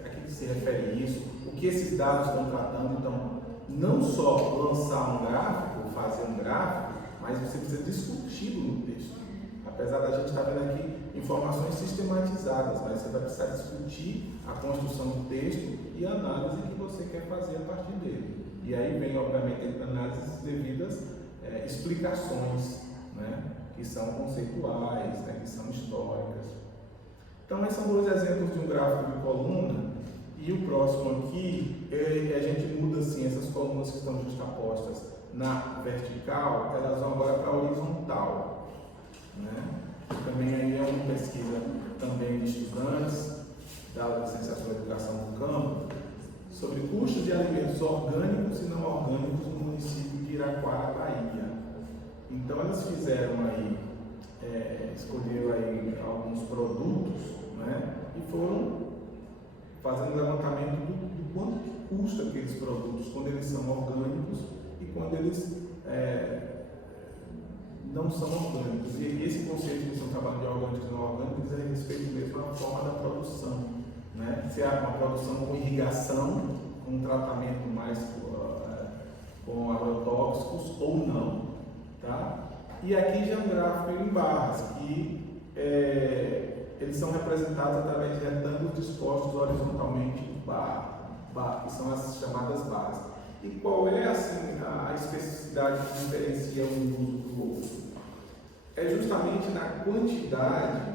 a que se refere isso, o que esses dados estão tratando. Então, não só lançar um gráfico, fazer um gráfico, mas você precisa discuti-lo no texto. Apesar da gente estar vendo aqui informações sistematizadas, mas você vai precisar discutir a construção do texto e a análise que você quer fazer a partir dele. E aí vem, obviamente, análises devidas explicações, né, que são conceituais, né, que são históricas. Então, esses são dois exemplos de um gráfico de coluna. E o próximo aqui, a gente muda assim, essas colunas que estão justapostas na vertical, elas vão agora para a horizontal, né? Também aí é uma pesquisa também de estudantes da licenciatura em Educação do Campo sobre custos de alimentos orgânicos e não orgânicos no município de Iraquara, Bahia. Então elas fizeram aí, escolheram aí alguns produtos, né? E foram fazendo levantamento do quanto que custa aqueles produtos quando eles são orgânicos e quando eles não são orgânicos. E esse conceito que estão trabalhando de orgânicos e não orgânicos diz a respeito mesmo à forma da produção, né? Se é uma produção com irrigação, com um tratamento mais com agrotóxicos ou não, tá? E aqui já é um gráfico em barras que eles são representados através de retângulos dispostos horizontalmente em barra, que são as chamadas barras. E qual é assim, a especificidade que diferencia um uso do outro? É justamente na quantidade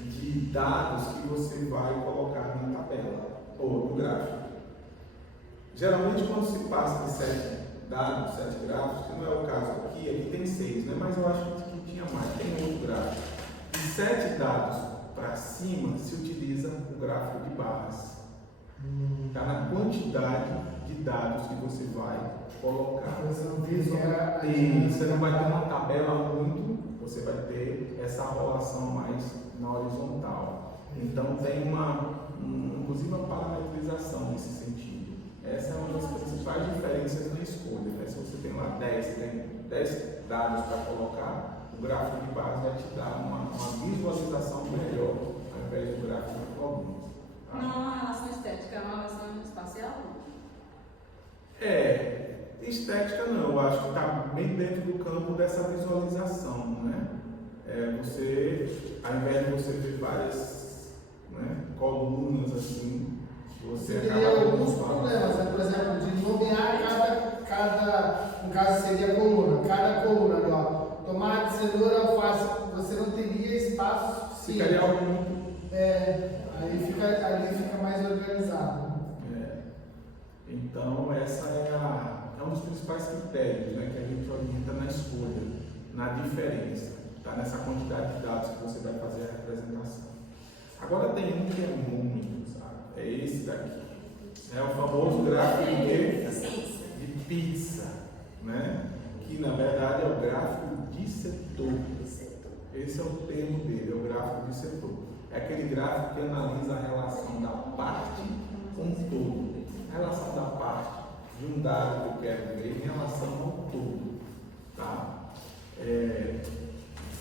de dados que você vai colocar na tabela ou no gráfico. Geralmente, quando se passa de 7 dados, 7 gráficos, que não é o caso aqui tem 6, né? Mas eu acho que tinha mais, tem outro gráfico. De 7 dados para cima se utiliza o gráfico de barras. Está na quantidade de dados que você vai colocar. Você não vai ter uma tabela muito, você vai ter essa arrolação mais na horizontal. Então tem inclusive uma parametrização nesse sentido. Essa é uma das principais diferenças na escolha, né? Se você tem lá 10 dados para colocar, o gráfico de base vai te dar uma visualização melhor ao invés do gráfico da coluna. Tá? Não é uma relação estética, é uma relação espacial? Estética não, eu acho que está bem dentro do campo dessa visualização, né? Você, ao invés de você ver várias, né, colunas assim, você Teria acaba alguns problemas, né? Por exemplo, de nomear cada, no caso seria coluna, cada coluna ali, ó, tomate, cenoura, alface, você não teria espaço suficiente. Ficaria algo muito. Ali fica mais organizado. Então, essa é um dos principais critérios, né, que a gente orienta na escolha, na diferença, tá? Nessa quantidade de dados que você vai fazer a representação. Agora tem um que é muito, sabe? É esse daqui. É o famoso gráfico de pizza, né? Que na verdade é o gráfico de setor. Esse é o termo dele, é o gráfico de setor. É aquele gráfico que analisa a relação da parte com o todo. A relação da parte de um dado que eu quero ver em relação ao todo. Tá?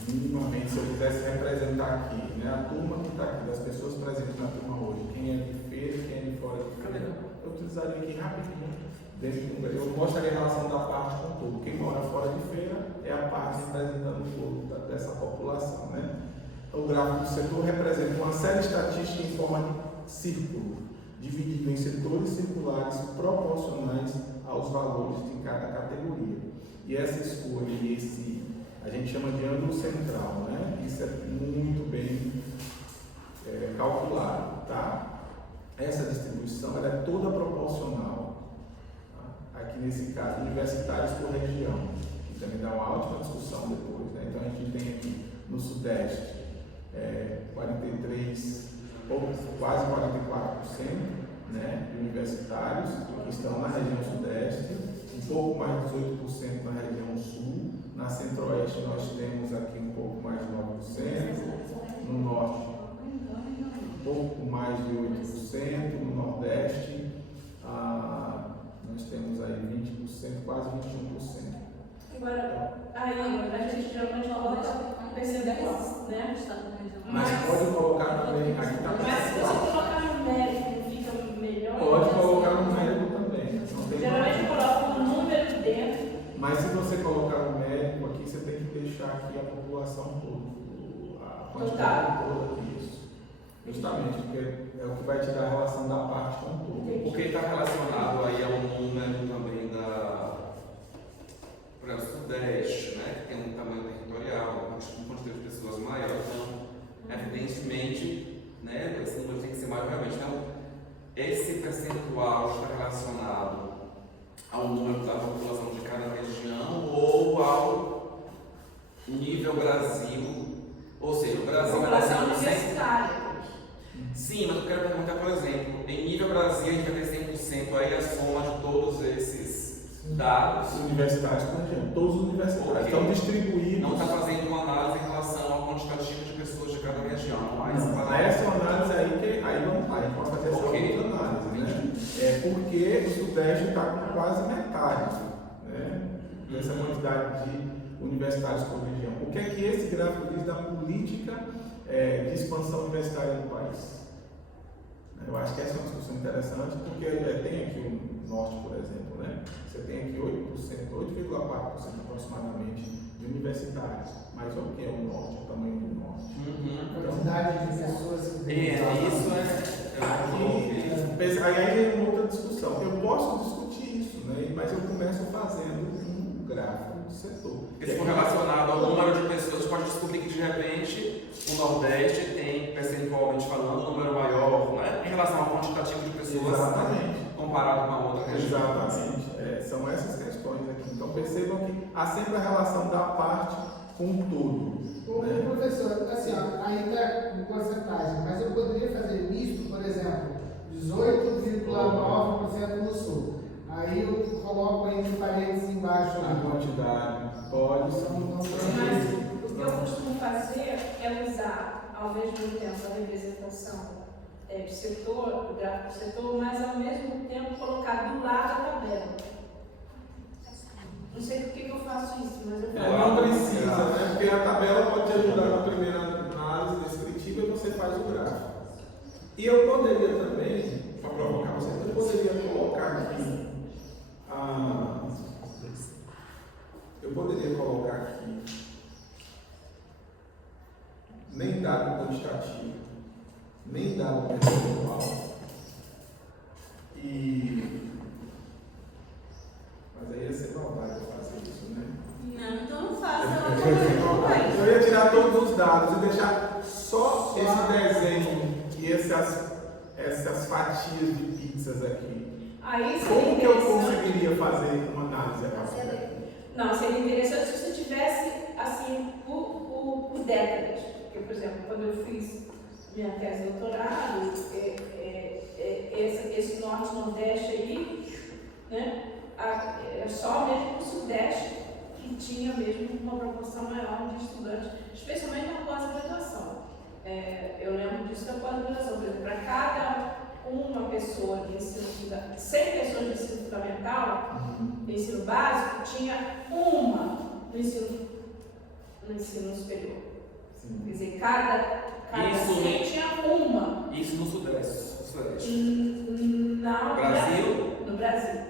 Minimamente, se eu quisesse representar aqui, né, a turma que está aqui, das pessoas presentes na turma hoje, quem é de feira e quem é de fora de feira, eu utilizaria aqui rapidinho. Eu mostraria a relação da parte com o todo. Quem mora fora de feira é a parte representando o todo dessa população. Né? O gráfico do setor representa uma série estatística em forma de círculo, dividido em setores circulares proporcionais aos valores de cada categoria. E essa escolha, a gente chama de ângulo central, né? Isso é muito bem calculado, tá? Essa distribuição ela é toda proporcional. Tá? Aqui nesse caso, universitários por região, que também dá uma ótima discussão depois, né? Então a gente tem aqui no Sudeste 43, ou quase 44%, né, de universitários que estão na região Sudeste, um pouco mais de 18% na região Sul, na Centro-Oeste nós temos aqui um pouco mais de 9%, no Norte um pouco mais de 8%, no Nordeste nós temos aí 20%, quase 21%. Agora, aí a gente geralmente coloca percentual, né? Mas pode colocar também, aqui está Mas se você colocar numérico, fica melhor? Pode colocar numérico também. Geralmente eu coloco um número dentro. Mas se você colocar numérico aqui, você tem que deixar aqui a população toda, a quantidade toda disso. Justamente, porque é o que vai te dar a relação da parte com o todo. Porque está relacionado aí ao número também por exemplo, Sudeste, né, que tem um tamanho territorial, uma quantidade de pessoas maior, então, evidentemente, né, esse número tem que ser maior realmente. Então, esse percentual está relacionado ao número da população de cada região ou ao nível Brasil, ou seja, o Brasil... População universitária. Sim, mas eu quero perguntar, por exemplo, em nível Brasil a gente vai ter 100% aí a soma de todos esses dados. Universitários por região, todos os universitários estão distribuídos. Não está fazendo uma análise em relação ao quantitativo de pessoas de cada região, mas essa análise aí vamos lá, a gente pode fazer essa outra análise, né? É porque o Sudeste está com quase metade, né, dessa quantidade de universitários por região. O que é que esse gráfico diz da política de expansão universitária no país? Eu acho que essa é uma discussão interessante, porque tem aqui o Norte, por exemplo, né? Você tem aqui 8,4% aproximadamente de universitários. Mas o que é o Norte, o tamanho do Norte? A quantidade de pessoas que aí é uma outra discussão. Eu posso discutir isso, né? Mas eu começo fazendo um gráfico de setor. Se for relacionado ao número de pessoas, você pode descobrir que de repente o Nordeste tem, percentualmente falando, um número maior, né, em relação ao quantitativo de pessoas. Exatamente. Comparado com a outra região. Exatamente. São essas questões aqui. Então percebam que há sempre a relação da parte com o todo. Né? Professor, assim, ó, aí está em porcentagem, mas eu poderia fazer misto, por exemplo, 18,9% no Sul. Aí eu coloco entre parênteses embaixo a quantidade. Pode ser. Mas o que eu costumo fazer é usar, ao mesmo tempo, a representação de setor, do gráfico do setor, mas ao mesmo tempo colocar do lado a tabela. Não sei por que eu faço isso, mas eu faço. Não precisa, né? Porque a tabela pode te ajudar na primeira análise descritiva e você faz o gráfico. E eu poderia também, para provocar vocês, eu poderia colocar aqui nem dado quantitativo, nem dado percentual. Mas aí ia ser maldade fazer isso, né? Não, então não faça. Eu ia tirar todos os dados e deixar só esse desenho e essas fatias de pizzas aqui. Aí Como que eu conseguiria fazer uma análise a partir daqui? Não, seria interessante se você tivesse assim por décadas. Porque, por exemplo, quando eu fiz minha tese de doutorado, esse norte-nordeste aí, né, é só mesmo o sudeste que tinha mesmo uma proporção maior de estudantes, especialmente na pós-graduação. Eu lembro disso da pós-graduação, por exemplo, para cada uma pessoa de ensino fundamental, 100 pessoas de ensino fundamental, de ensino básico, tinha uma no ensino superior. Sim. Quer dizer, cada isso, 100 tinha uma. Isso no Sudeste. Não, Brasil? No Brasil.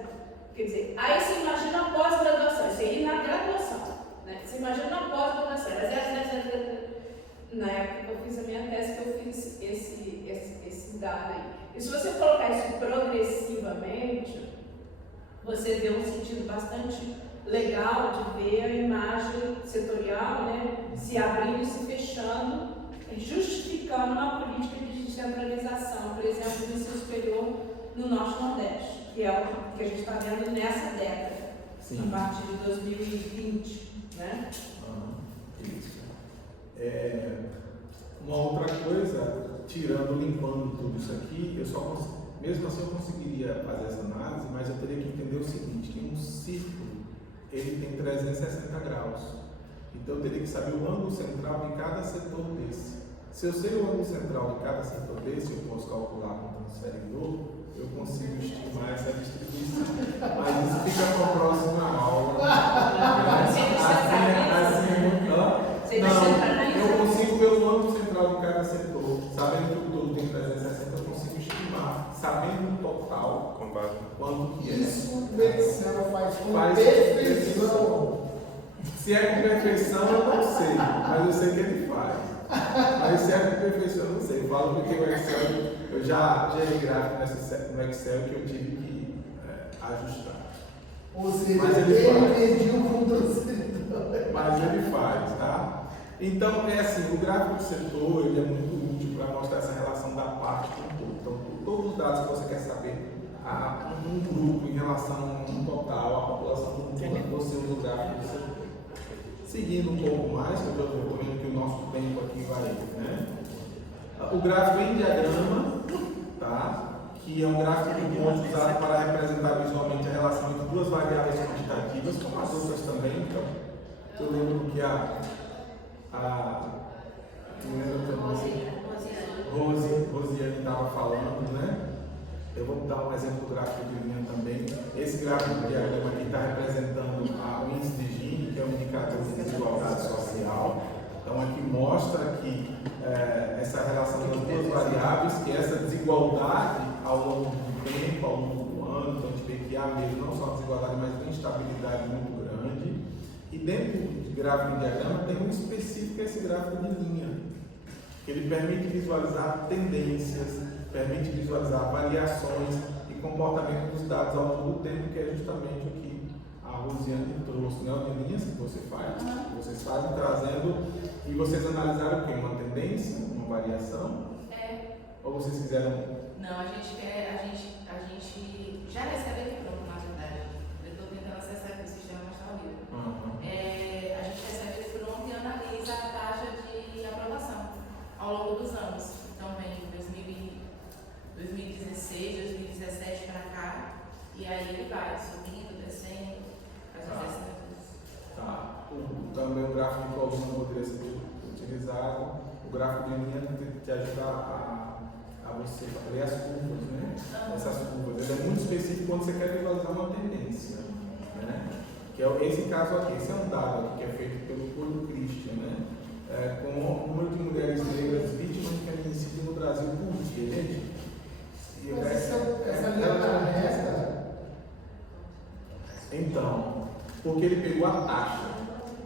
Quer dizer, aí você imagina a pós-graduação, isso aí na graduação. Né? Você imagina a pós-graduação. Na época que eu fiz a minha tese, que eu fiz esse dado aí. E se você colocar isso progressivamente, você vê um sentido bastante legal de ver a imagem setorial, né, se abrindo e se fechando, justificando uma política de descentralização, por exemplo, do ensino superior no Norte-Nordeste, que é o que a gente está vendo nessa década, a partir de 2020. Né? Isso. Uma outra coisa, limpando tudo isso aqui, mesmo assim eu conseguiria fazer essa análise, mas eu teria que entender o seguinte, que um círculo ele tem 360 graus. Então eu teria que saber o ângulo central de cada setor desse. Se eu sei o ângulo central de cada setor desse, eu posso calcular com o transferidor, eu consigo estimar essa distribuição. Mas isso fica para a próxima aula. Eu consigo pelo ângulo central de cada setor, sabendo que o todo tem 360, eu consigo estimar, sabendo o total, quanto que é. Isso o Excel faz com perfeição. Se é com perfeição, eu não sei, mas eu sei que ele faz. Mas se é com perfeição, eu não sei. Eu falo porque o Excel, eu já gerei gráfico no Excel que eu tive que ajustar. Ou seja, mas ele mediu com você. Mas ele faz, tá? Então, assim, o gráfico de setor ele é muito útil para mostrar essa relação da parte com o todo. Então, todos os dados que você quer saber, um grupo em relação a um total, a população do mundo, você usa o gráfico de setor. Seguindo um pouco mais, que eu estou vendo que o nosso tempo aqui vai, né? O gráfico em diagrama, tá? Que é um gráfico de pontos usado para representar visualmente a relação entre duas variáveis quantitativas, como as outras também. Então, eu lembro que Rosiane estava falando, né? Eu vou dar um exemplo do gráfico de linha também. Esse gráfico de diagrama aqui está representando o índice de Gini, que é um indicador de desigualdade social. Então aqui mostra que essa relação das duas variáveis, que essa desigualdade ao longo do tempo, ao longo do ano, então a gente vê que há mesmo não só desigualdade, mas tem instabilidade muito grande. E dentro do gráfico de diagrama tem um específico, que é esse gráfico de linha. Ele permite visualizar tendências, permite visualizar variações e comportamento dos dados ao longo do tempo, que é justamente o que a Rosiane trouxe, né? De linhas que vocês fazem trazendo, e vocês analisaram o quê? Uma tendência, uma variação? Ou vocês quiseram? Não, a gente já recebe aqui pronto, na verdade. Eu estou tentando acessar aqui o sistema, mas está horrível. A gente recebe aqui pronto e analisa a taxa de aprovação ao longo dos anos. Então vem 2016, 2017 para cá, e aí ele vai subindo, descendo, fazendo descendo. Tá. Também o gráfico de coluna poderia ser utilizado. O gráfico de linha te ajuda a você ler as curvas, né? Essas curvas. Ele é muito específico quando você quer visualizar uma tendência, né? Que é esse caso aqui. Esse é um dado aqui que é feito pelo Coro Christian, né? com o número de mulheres negras vítimas de feminicídio no Brasil por dia, gente. Essa linha tá reta. Então, porque ele pegou a taxa,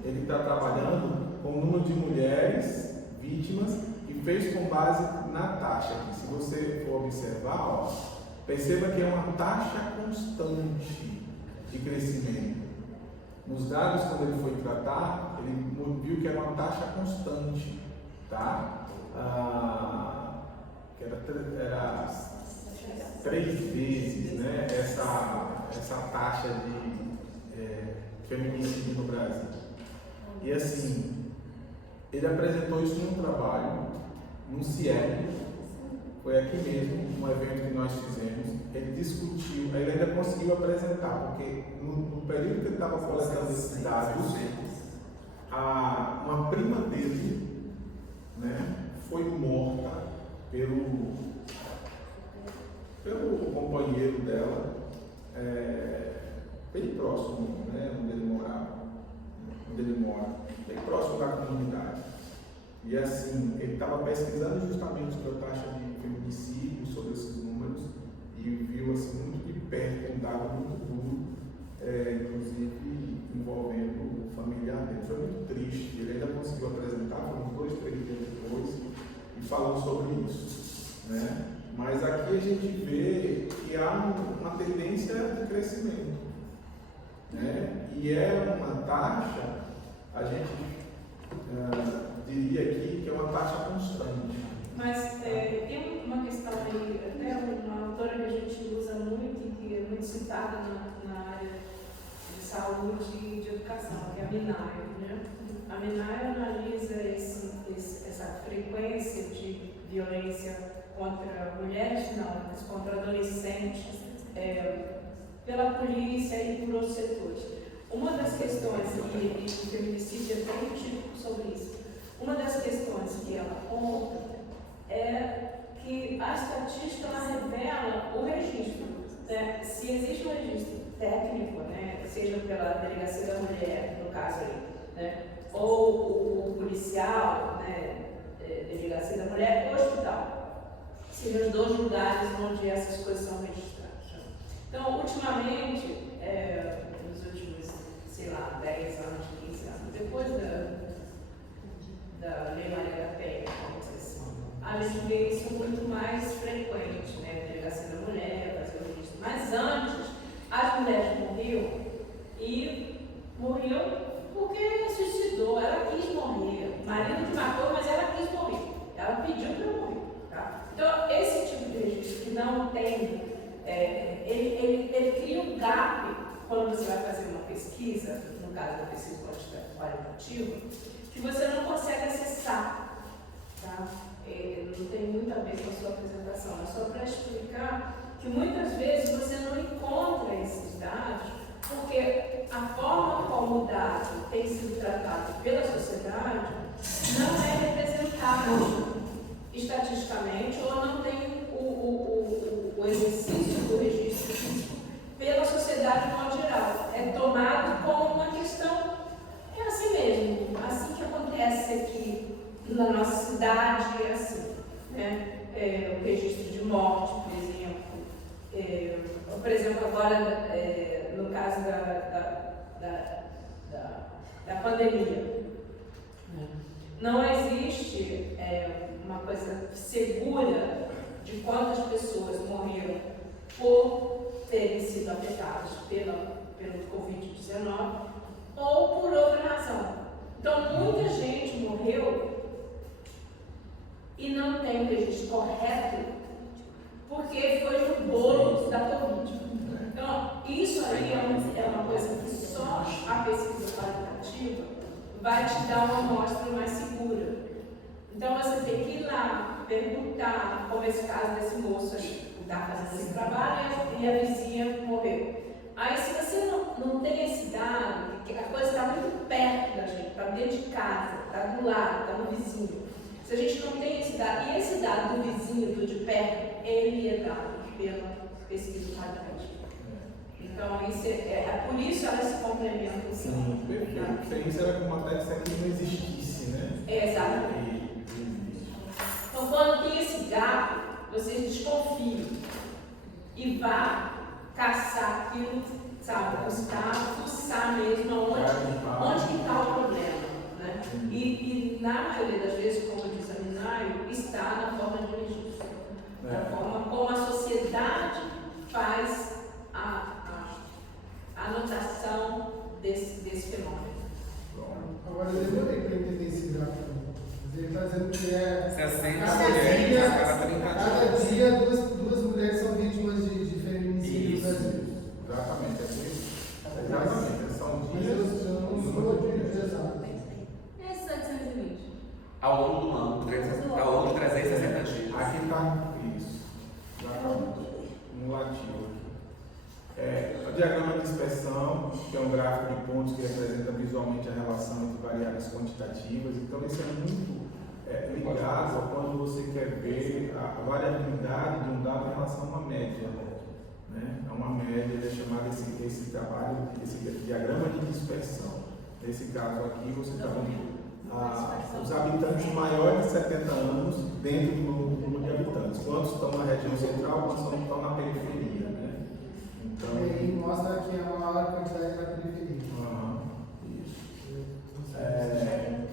ele está trabalhando com o número de mulheres vítimas e fez com base na taxa. Se você for observar, ó, perceba que é uma taxa constante de crescimento. Nos dados, quando ele foi tratar, ele viu que era uma taxa constante, tá? Que era 3 vezes, né, essa taxa de feminicídio no Brasil. E assim, ele apresentou isso num trabalho, no CIEP, foi aqui mesmo, um evento que nós fizemos. Ele discutiu, ele ainda conseguiu apresentar, porque no período que ele estava coletando esses dados, uma prima dele, né, foi morta pelo companheiro dela, bem próximo, né, onde ele mora, bem próximo da comunidade. E assim, ele estava pesquisando justamente sobre a taxa de feminicídio, sobre esses números, e viu assim muito de perto um dado muito duro, inclusive envolvendo o familiar dele. Foi muito triste. Ele ainda conseguiu apresentar, uns 2, 3 dias depois, e falou sobre isso, né? Mas aqui a gente vê que há uma tendência de crescimento, né? E é uma taxa, a gente diria aqui que é uma taxa constante. Mas tem uma questão aí, até uma autora que a gente usa muito e que é muito citada na área de saúde e de educação, que é a Minaya, né? A Minaya analisa essa frequência de violência contra mulheres, não, mas contra adolescentes, pela polícia e por outros setores. Uma das questões, e o feminicídio é bem típico sobre isso, uma das questões que ela conta é que a estatística ela revela o registro, né? Se existe um registro técnico, né, seja pela delegacia da mulher, no caso aí, né, ou o policial, né, delegacia da mulher, ou hospital, seriam os 2 lugares onde essas coisas são registradas. Então, ultimamente, nos últimos, sei lá, 10 anos, 15 anos, depois da Lei Maria da Penha, a gente vê isso muito mais frequente, né? Delegacia da mulher, fazer o registro. Mas antes, as mulheres morriam porque suicidou, ela quis morrer. O marido que matou, mas ela quis morrer. Ela pediu para morrer. Tá? Então, esse tipo de registro que não tem, ele cria um gap quando você vai fazer uma pesquisa, no caso da pesquisa qualitativa, que você não consegue acessar. Tá? Não tem muito a ver com a sua apresentação, é só para explicar que muitas vezes você não encontra esses dados porque a forma como o dado tem sido tratado pela sociedade não é representável estatisticamente ou não tem o exercício do registro pela sociedade de modo geral. É tomado como uma questão, é assim mesmo, assim que acontece aqui na nossa cidade, é assim, né? O registro de morte, por exemplo, agora no caso da pandemia, não existe uma coisa segura de quantas pessoas morreram por terem sido afetadas pelo Covid-19 ou por outra razão. Então, muita gente morreu e não tem o registro correto porque foi no bolo da Covid. Então, isso aí é uma coisa que só a pesquisa qualitativa vai te dar uma amostra mais segura. Então, você tem que ir lá, perguntar, como esse caso desse moço aí, que está fazendo esse trabalho e a vizinha morreu. Aí, se você não tem esse dado, que a coisa está muito perto da gente, está dentro de casa, está do lado, está no vizinho. Se a gente não tem esse dado, e esse dado do vizinho, do de perto, ele é dado pela pesquisa qualitativa. Então, por isso elas se complementam. Sim, perfeito. Sem isso era como até que isso aqui não existisse, né? Exatamente. Então, quando tem esse gap, vocês desconfiam e vá caçar aquilo, sabe? Buscar, fuçar mesmo onde que está o problema, né? E na maioria das vezes, como diz a Minayo, está na forma de registro, na forma como a sociedade faz a anotação desse fenômeno. Agora, eu demorei para entender esse gráfico. Ele está dizendo que 60 cada mulheres, cada dia duas mulheres são vítimas de feminicídio no Brasil. Exatamente, exatamente. São Mas dias. eu não sou de exato. E esses 720? Ao longo do ano, ao longo de 360 dias. Aqui está isso. Exatamente. Um lativo aqui. O diagrama de dispersão, que é um gráfico de pontos que representa visualmente a relação entre variáveis quantitativas. Então, isso é muito ligado a quando você quer ver a variabilidade de um dado em relação a uma média. Né? É uma média, ele é chamado esse trabalho, esse diagrama de dispersão. Nesse caso aqui, você está vendo os habitantes maiores de 70 anos dentro do número de habitantes. Quantos estão na região central, quantos estão na periferia. Né? Então, E mostra que é uma maior quantidade na periferia. isso.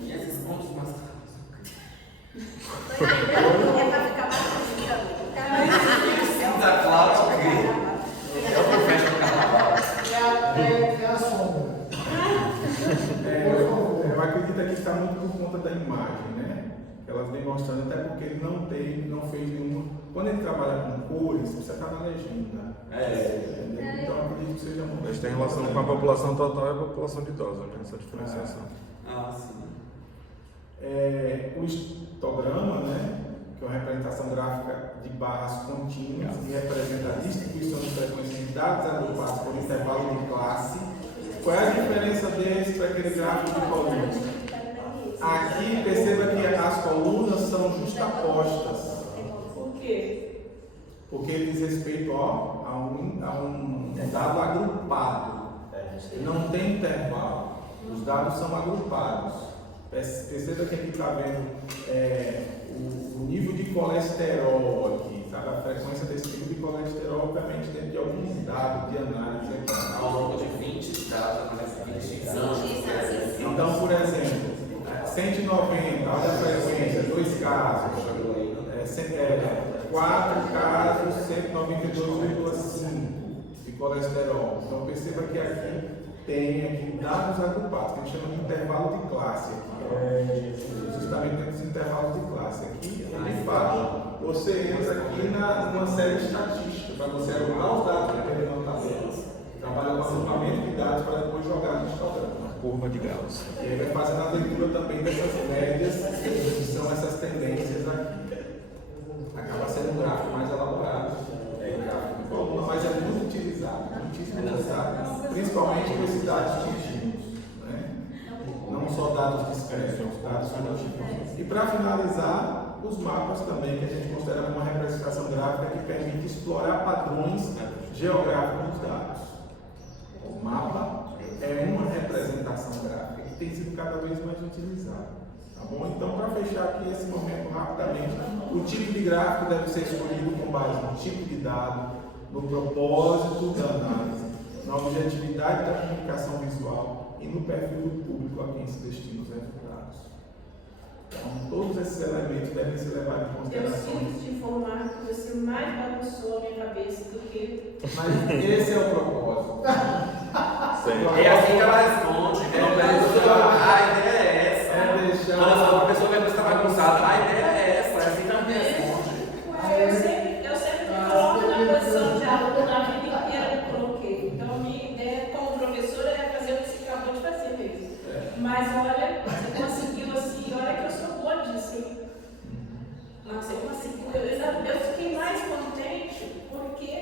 E esses pontos mais caros? É para ficar mais bonito. Tá claro que é o que fecha o carnaval. É a sombra. Eu acredito que está muito por conta da imagem, né? Elas vêm mostrando, até porque ele não fez nenhuma. Quando ele trabalha com cores, você está na legenda. Então eu acredito que seja muito. Mas tem relação com a população total e a população de idosos, né? Essa diferenciação. Sim. O histograma, né? Que é uma representação gráfica de barras contínuas e representa a distribuição de frequência de dados agrupados por intervalo de classe. Qual é a diferença desse para aquele gráfico de colunas? Aqui, perceba que as colunas são justapostas. Por quê? Porque ele diz respeito a um dado agrupado. Não tem intervalo. Os dados são agrupados. Perceba que aqui está vendo o nível de colesterol aqui, sabe? A frequência desse nível de colesterol, obviamente, dentro de alguns dados de análise aqui. Ao longo de 20 dados, 20 anos. Então, por exemplo, 190, olha a frequência, 2 casos, 4 casos, 192,5 de colesterol. Então, perceba que aqui tem dados agrupados, que a gente chama de intervalo de classe. Justamente dentro dos intervalos de classe. Aqui, de fato, você entra aqui numa série estatística, para você agrupar os dados que tem na tabela. Trabalha com agrupamento de dados para depois jogar no histograma. Curva de graus. E aí vai fazendo a leitura também dessas médias, que são essas tendências aqui. Acaba sendo um gráfico mais elaborado, um gráfico de coluna, mas é muito utilizado, principalmente com esses dados contínuos, né? Não só dados discretos, dados contínuos. E para finalizar, os mapas também, que a gente considera como uma representação gráfica que permite explorar padrões geográficos dos dados. O mapa é uma representação gráfica que tem sido cada vez mais utilizada. Tá bom? Então, para fechar aqui esse momento rapidamente, o tipo de gráfico deve ser escolhido com base no tipo de dado, no propósito da análise, na objetividade da comunicação visual e no perfil do público a quem se destina os resultados. Então, todos esses elementos devem ser levados em Eu consideração. sinto te informar que você mais bagunçou a minha cabeça do que. Mas esse é o propósito. É assim que ela responde. A ideia é essa. Quando a pessoa vai estar bagunçada, a ideia é essa. É assim que ela me responde. Eu sempre me coloco na posição de aluno, na vida inteira me coloquei. Então, a minha ideia como professora é fazer o que você acabou de fazer mesmo. Mas olha, você conseguiu assim, olha que eu sou boa disso. Nossa, eu consegui. Eu fiquei mais contente porque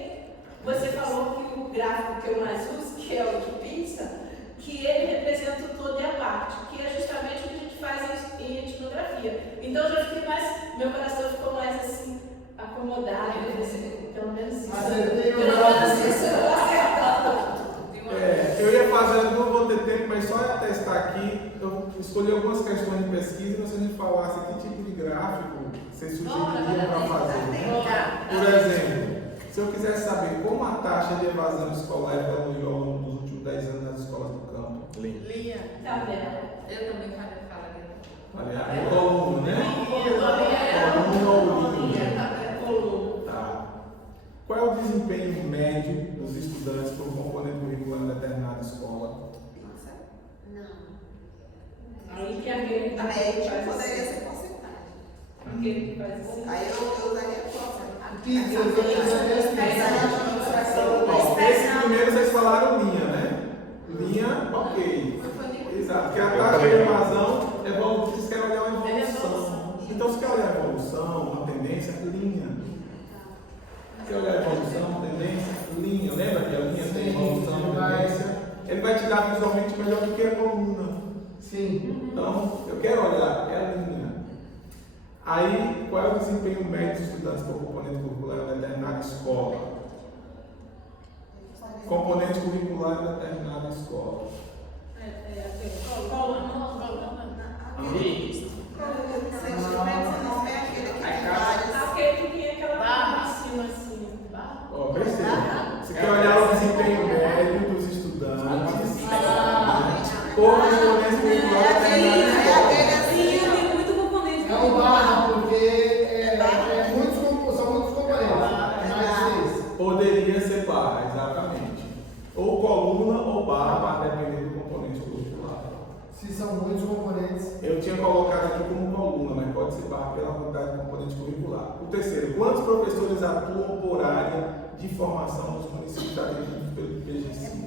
você falou que o gráfico que eu mais uso, que é o de pizza, que ele representa o todo e a parte, que é justamente o que a gente faz em escolhi algumas questões de pesquisa e você me falasse que tipo de gráfico você sugeriria para fazer. Por exemplo, se eu quiser saber como a taxa de evasão escolar evoluiu ao longo dos últimos 10 anos nas escolas do campo. Lia. Tá vendo? Eu também falaria. Aliás, coluna, né? Coluna ou linha. Tá. Qual é o desempenho médio dos estudantes por componente curricular em determinada escola? Aí que aquele que Médio poderia ser porcentagem. aquele que faz assim. Aí eu usaria porcentagem. Esse primeiro vocês falaram linha, né? Linha, ok. Exato, porque a taxa de evasão vocês querem olhar uma evolução. Então, se quer olhar a evolução, uma tendência, linha. Se quer olhar a evolução, tendência, linha. Lembra que a linha tem evolução e tendência? Ele vai te dar visualmente melhor do que a coluna. Sim. Então, eu quero olhar a linha. Aí, qual é o desempenho médio dos estudantes por componente curricular em determinada escola? Componente curricular em determinada escola. Aquele que tem aquela barra acima assim. Ó, perceba. Você quer olhar o desempenho médio dos estudantes por componente curricular em determinada escola. Tem muito componente. É o barra, porque são muitos componentes. Mas Poderia ser barra, exatamente. Ou coluna ou barra, para depender do componente curricular. se são muitos componentes. Eu tinha colocado aqui como coluna, mas pode ser barra pela quantidade de componente curricular. O terceiro, quantos professores atuam por área de formação nos municípios atendidos pelo PG5?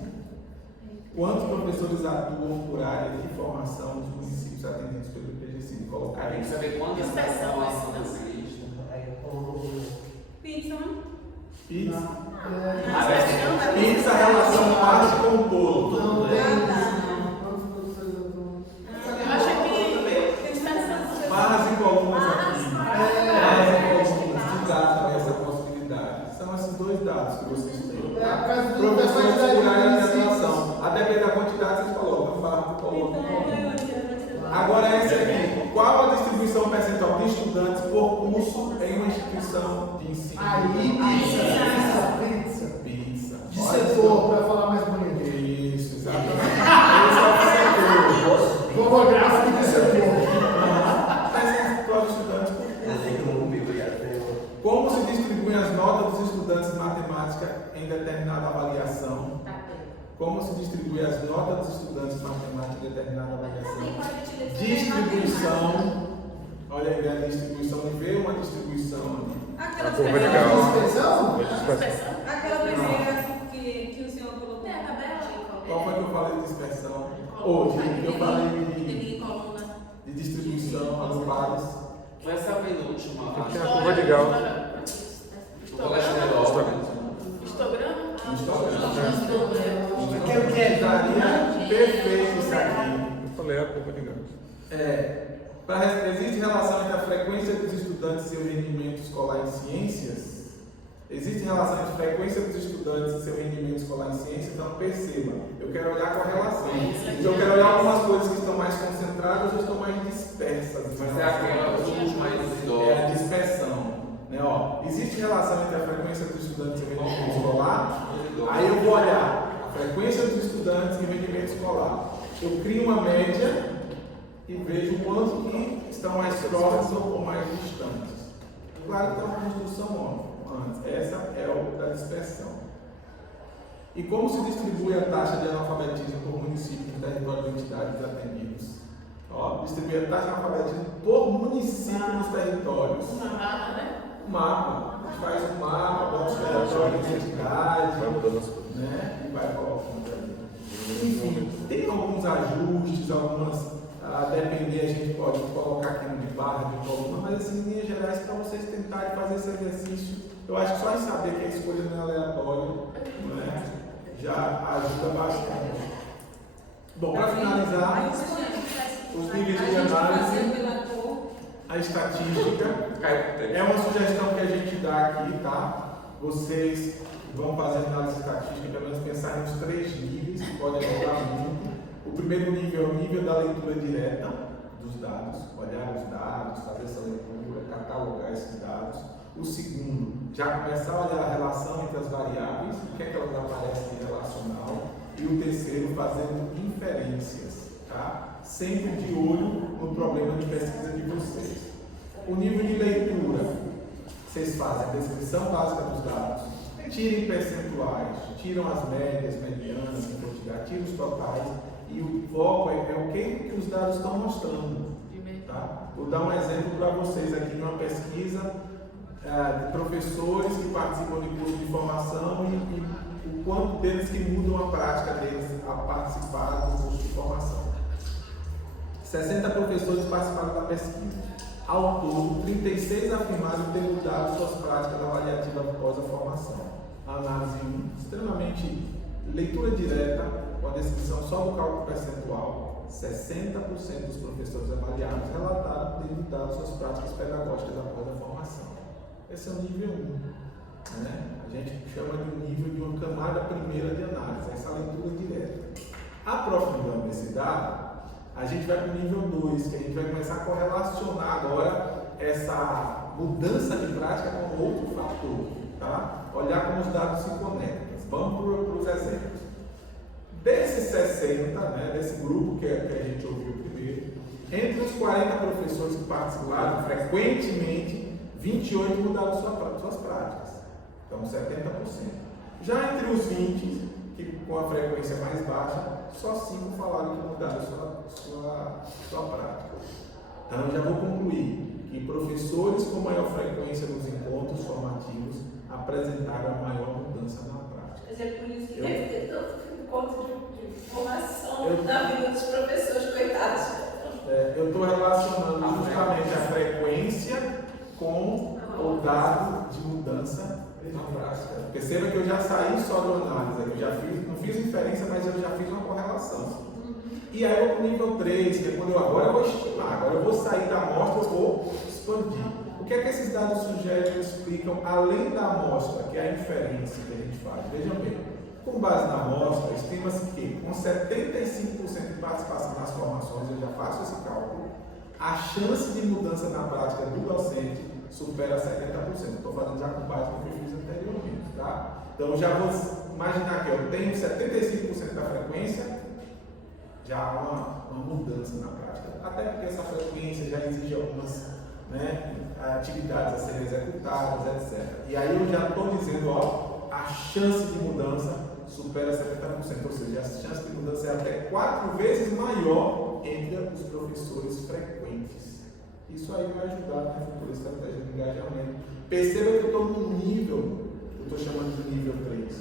Quantos professores atuam por área de formação nos municípios atendidos pelo PG5? Colocar Tem que saber quantas pessoas são nessa lista. Pizza, né? Pizza. Pizza, relação parte com o todo. Não tem. Eu acho que Barras e colunas aqui. Barras e colunas. Que dá também essa possibilidade. São esses dois dados que vocês têm. Professores por área de atuação. A depender da quantidade, vocês colocam barra e coluna. Agora esse aqui. Qual a distribuição percentual de estudantes por curso em uma instituição de ensino? Pizza. De setor, para falar mais bonito. Isso, exatamente. Esse é o setor. Vamos gráfico de setor. Percentual de estudantes por curso. Como se distribuem as notas dos estudantes de matemática em determinada avaliação? Como se distribui as notas dos estudantes de matemática em determinada avaliação? Distribuição. Olha aí a distribuição, me vê uma distribuição ali. aquela curva de Gauss. Dispersão? Aquela primeira que o senhor colocou. Qual foi que eu falei de dispersão? Ou que eu falei de distribuição, agrupados? Foi essa penúltima. Tem a curva de Gauss. O colesterol. Histograma? O que daria perfeito isso aqui. Eu falei a curva de Gauss. Existe relação entre a frequência dos estudantes e seu rendimento escolar em ciências? Existe relação entre a frequência dos estudantes e seu rendimento escolar em ciências? Então perceba, eu quero olhar com a relação. Então eu quero olhar algumas coisas que estão mais concentradas ou estão mais dispersas. Mas é aquela dos mais idosos. É a dispersão. Né, ó, existe relação entre a frequência dos estudantes e o rendimento escolar? Aí eu vou olhar a frequência dos estudantes e o rendimento escolar. Eu crio uma média e vejo quanto que estão mais próximos ou mais distantes. Claro que tem uma construção antes. Essa é o da dispersão. E como se distribui a taxa de analfabetismo por município no território de entidades atendidos? Ó, distribui a taxa de analfabetismo por município nos territórios. Uma barra, né? Um mapa. A gente faz um mapa, bota os territórios de entidade, Vai mudando as coisas. né? E vai colocando ali. Enfim, tem alguns ajustes, algumas. A depender, a gente pode colocar aqui no de barra, de coluna, mas assim, em linhas gerais, para vocês tentarem fazer esse exercício, eu acho que só em saber que a escolha não é aleatória, não é? Já ajuda bastante. Bom, para finalizar, os níveis de análise, a estatística é uma sugestão que a gente dá aqui, tá? Vocês vão fazer análise estatística, pelo menos pensar nos 3 níveis, que pode ajudar muito. O primeiro nível é o nível da leitura direta dos dados, olhar os dados, fazer essa leitura, catalogar esses dados. O segundo, já começar a olhar a relação entre as variáveis, o que é que elas aparecem de relacional. E o terceiro, fazendo inferências, tá? Sempre de olho no problema de pesquisa de vocês. O nível de leitura, vocês fazem a descrição básica dos dados, tirem percentuais, tiram as médias, medianas, tiram os totais, e o foco é o que os dados estão mostrando. Tá? Vou dar um exemplo para vocês aqui de uma pesquisa de professores que participam de curso de formação e o quanto deles que mudam a prática deles a participar do curso de formação. 60 professores participaram da pesquisa. Ao todo, 36 afirmaram ter mudado suas práticas avaliativas após a formação. A análise 1, extremamente leitura direta, com a descrição só do cálculo percentual. 60% dos professores avaliados relataram ter mudado suas práticas pedagógicas após a formação. Esse é o nível 1. Né? A gente chama de um nível de uma camada primeira de análise, essa leitura direta. Aprofundando esse dado, a gente vai para o nível 2, que a gente vai começar a correlacionar agora essa mudança de prática com outro fator, tá? Olhar como os dados se conectam. Vamos para os exemplos. Desses 60, né, desse grupo que a gente ouviu primeiro, entre os 40 professores que participaram frequentemente, 28 mudaram suas práticas, então 70%. Já entre os 20, que com a frequência mais baixa, só 5 falaram que mudaram sua prática. Então eu já vou concluir que professores com maior frequência nos encontros formativos apresentaram a maior mudança na prática. Mas é por isso que deve ter tanto encontro de formação na vida dos professores, coitados. Eu estou relacionando justamente a frequência com o dado de mudança na prática. Perceba que eu já saí só do análise, eu já não fiz inferência, mas eu já fiz uma correlação. E aí eu vou para o nível 3, que é quando agora eu vou estimar, agora eu vou sair da amostra, eu vou expandir. O que é que esses dados sugerem e explicam além da amostra, que é a inferência que a gente faz? Vejam bem, com base na amostra, estima-se que com 75% de participação nas formações, eu já faço esse cálculo, a chance de mudança na prática do docente supera 70%. Estou fazendo já com base no que eu fiz anteriormente, tá? Então já vou imaginar que eu tenho 75% da frequência, já há uma mudança na prática. Até porque essa frequência já exige algumas, né, atividades a serem executadas, etc. E aí eu já estou dizendo, ó, a chance de mudança supera 70%, ou seja, a chance de mudança é até 4 vezes maior entre os professores frequentes. Isso aí vai ajudar na futura estratégia de engajamento. Perceba que eu estou no nível, eu estou chamando de nível 3.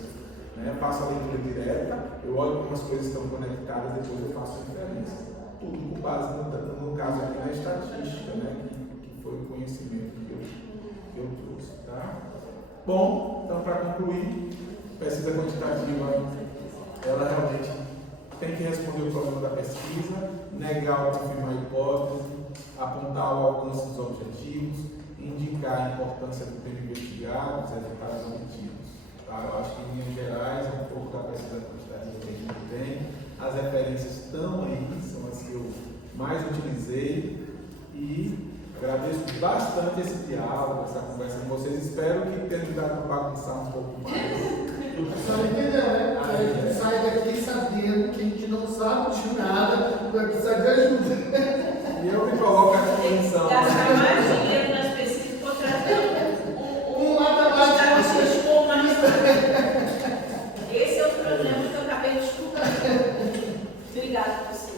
Né? Eu faço a leitura direta, eu olho como as coisas estão conectadas, depois eu faço a inferência. Tudo com base, no caso aqui, na estatística, né? que foi o conhecimento que eu trouxe. Tá? Bom, então para concluir, pesquisa quantitativa, ela realmente tem que responder o problema da pesquisa, negar ou confirmar a hipótese, apontar o alcance dos objetivos, indicar a importância do tema investigado, os resultados obtidos. Tá? Eu acho que em linhas gerais é um pouco da pesquisa quantitativa que a gente tem. As referências estão aí, são as que eu mais utilizei e agradeço bastante esse diálogo, essa conversa com vocês. Espero que tenha ajudado a bagunçar um pouco mais. Só entendeu, né? A gente sai daqui sabendo que a gente não sabe de nada, vai precisar de ajuda. E eu me coloco à disposição. Gastar mais dinheiro nas pesquisas, contratando um matemático ou mais. Esse é o problema que eu acabei de escutar. Obrigada, professor.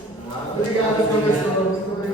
Obrigado, professor.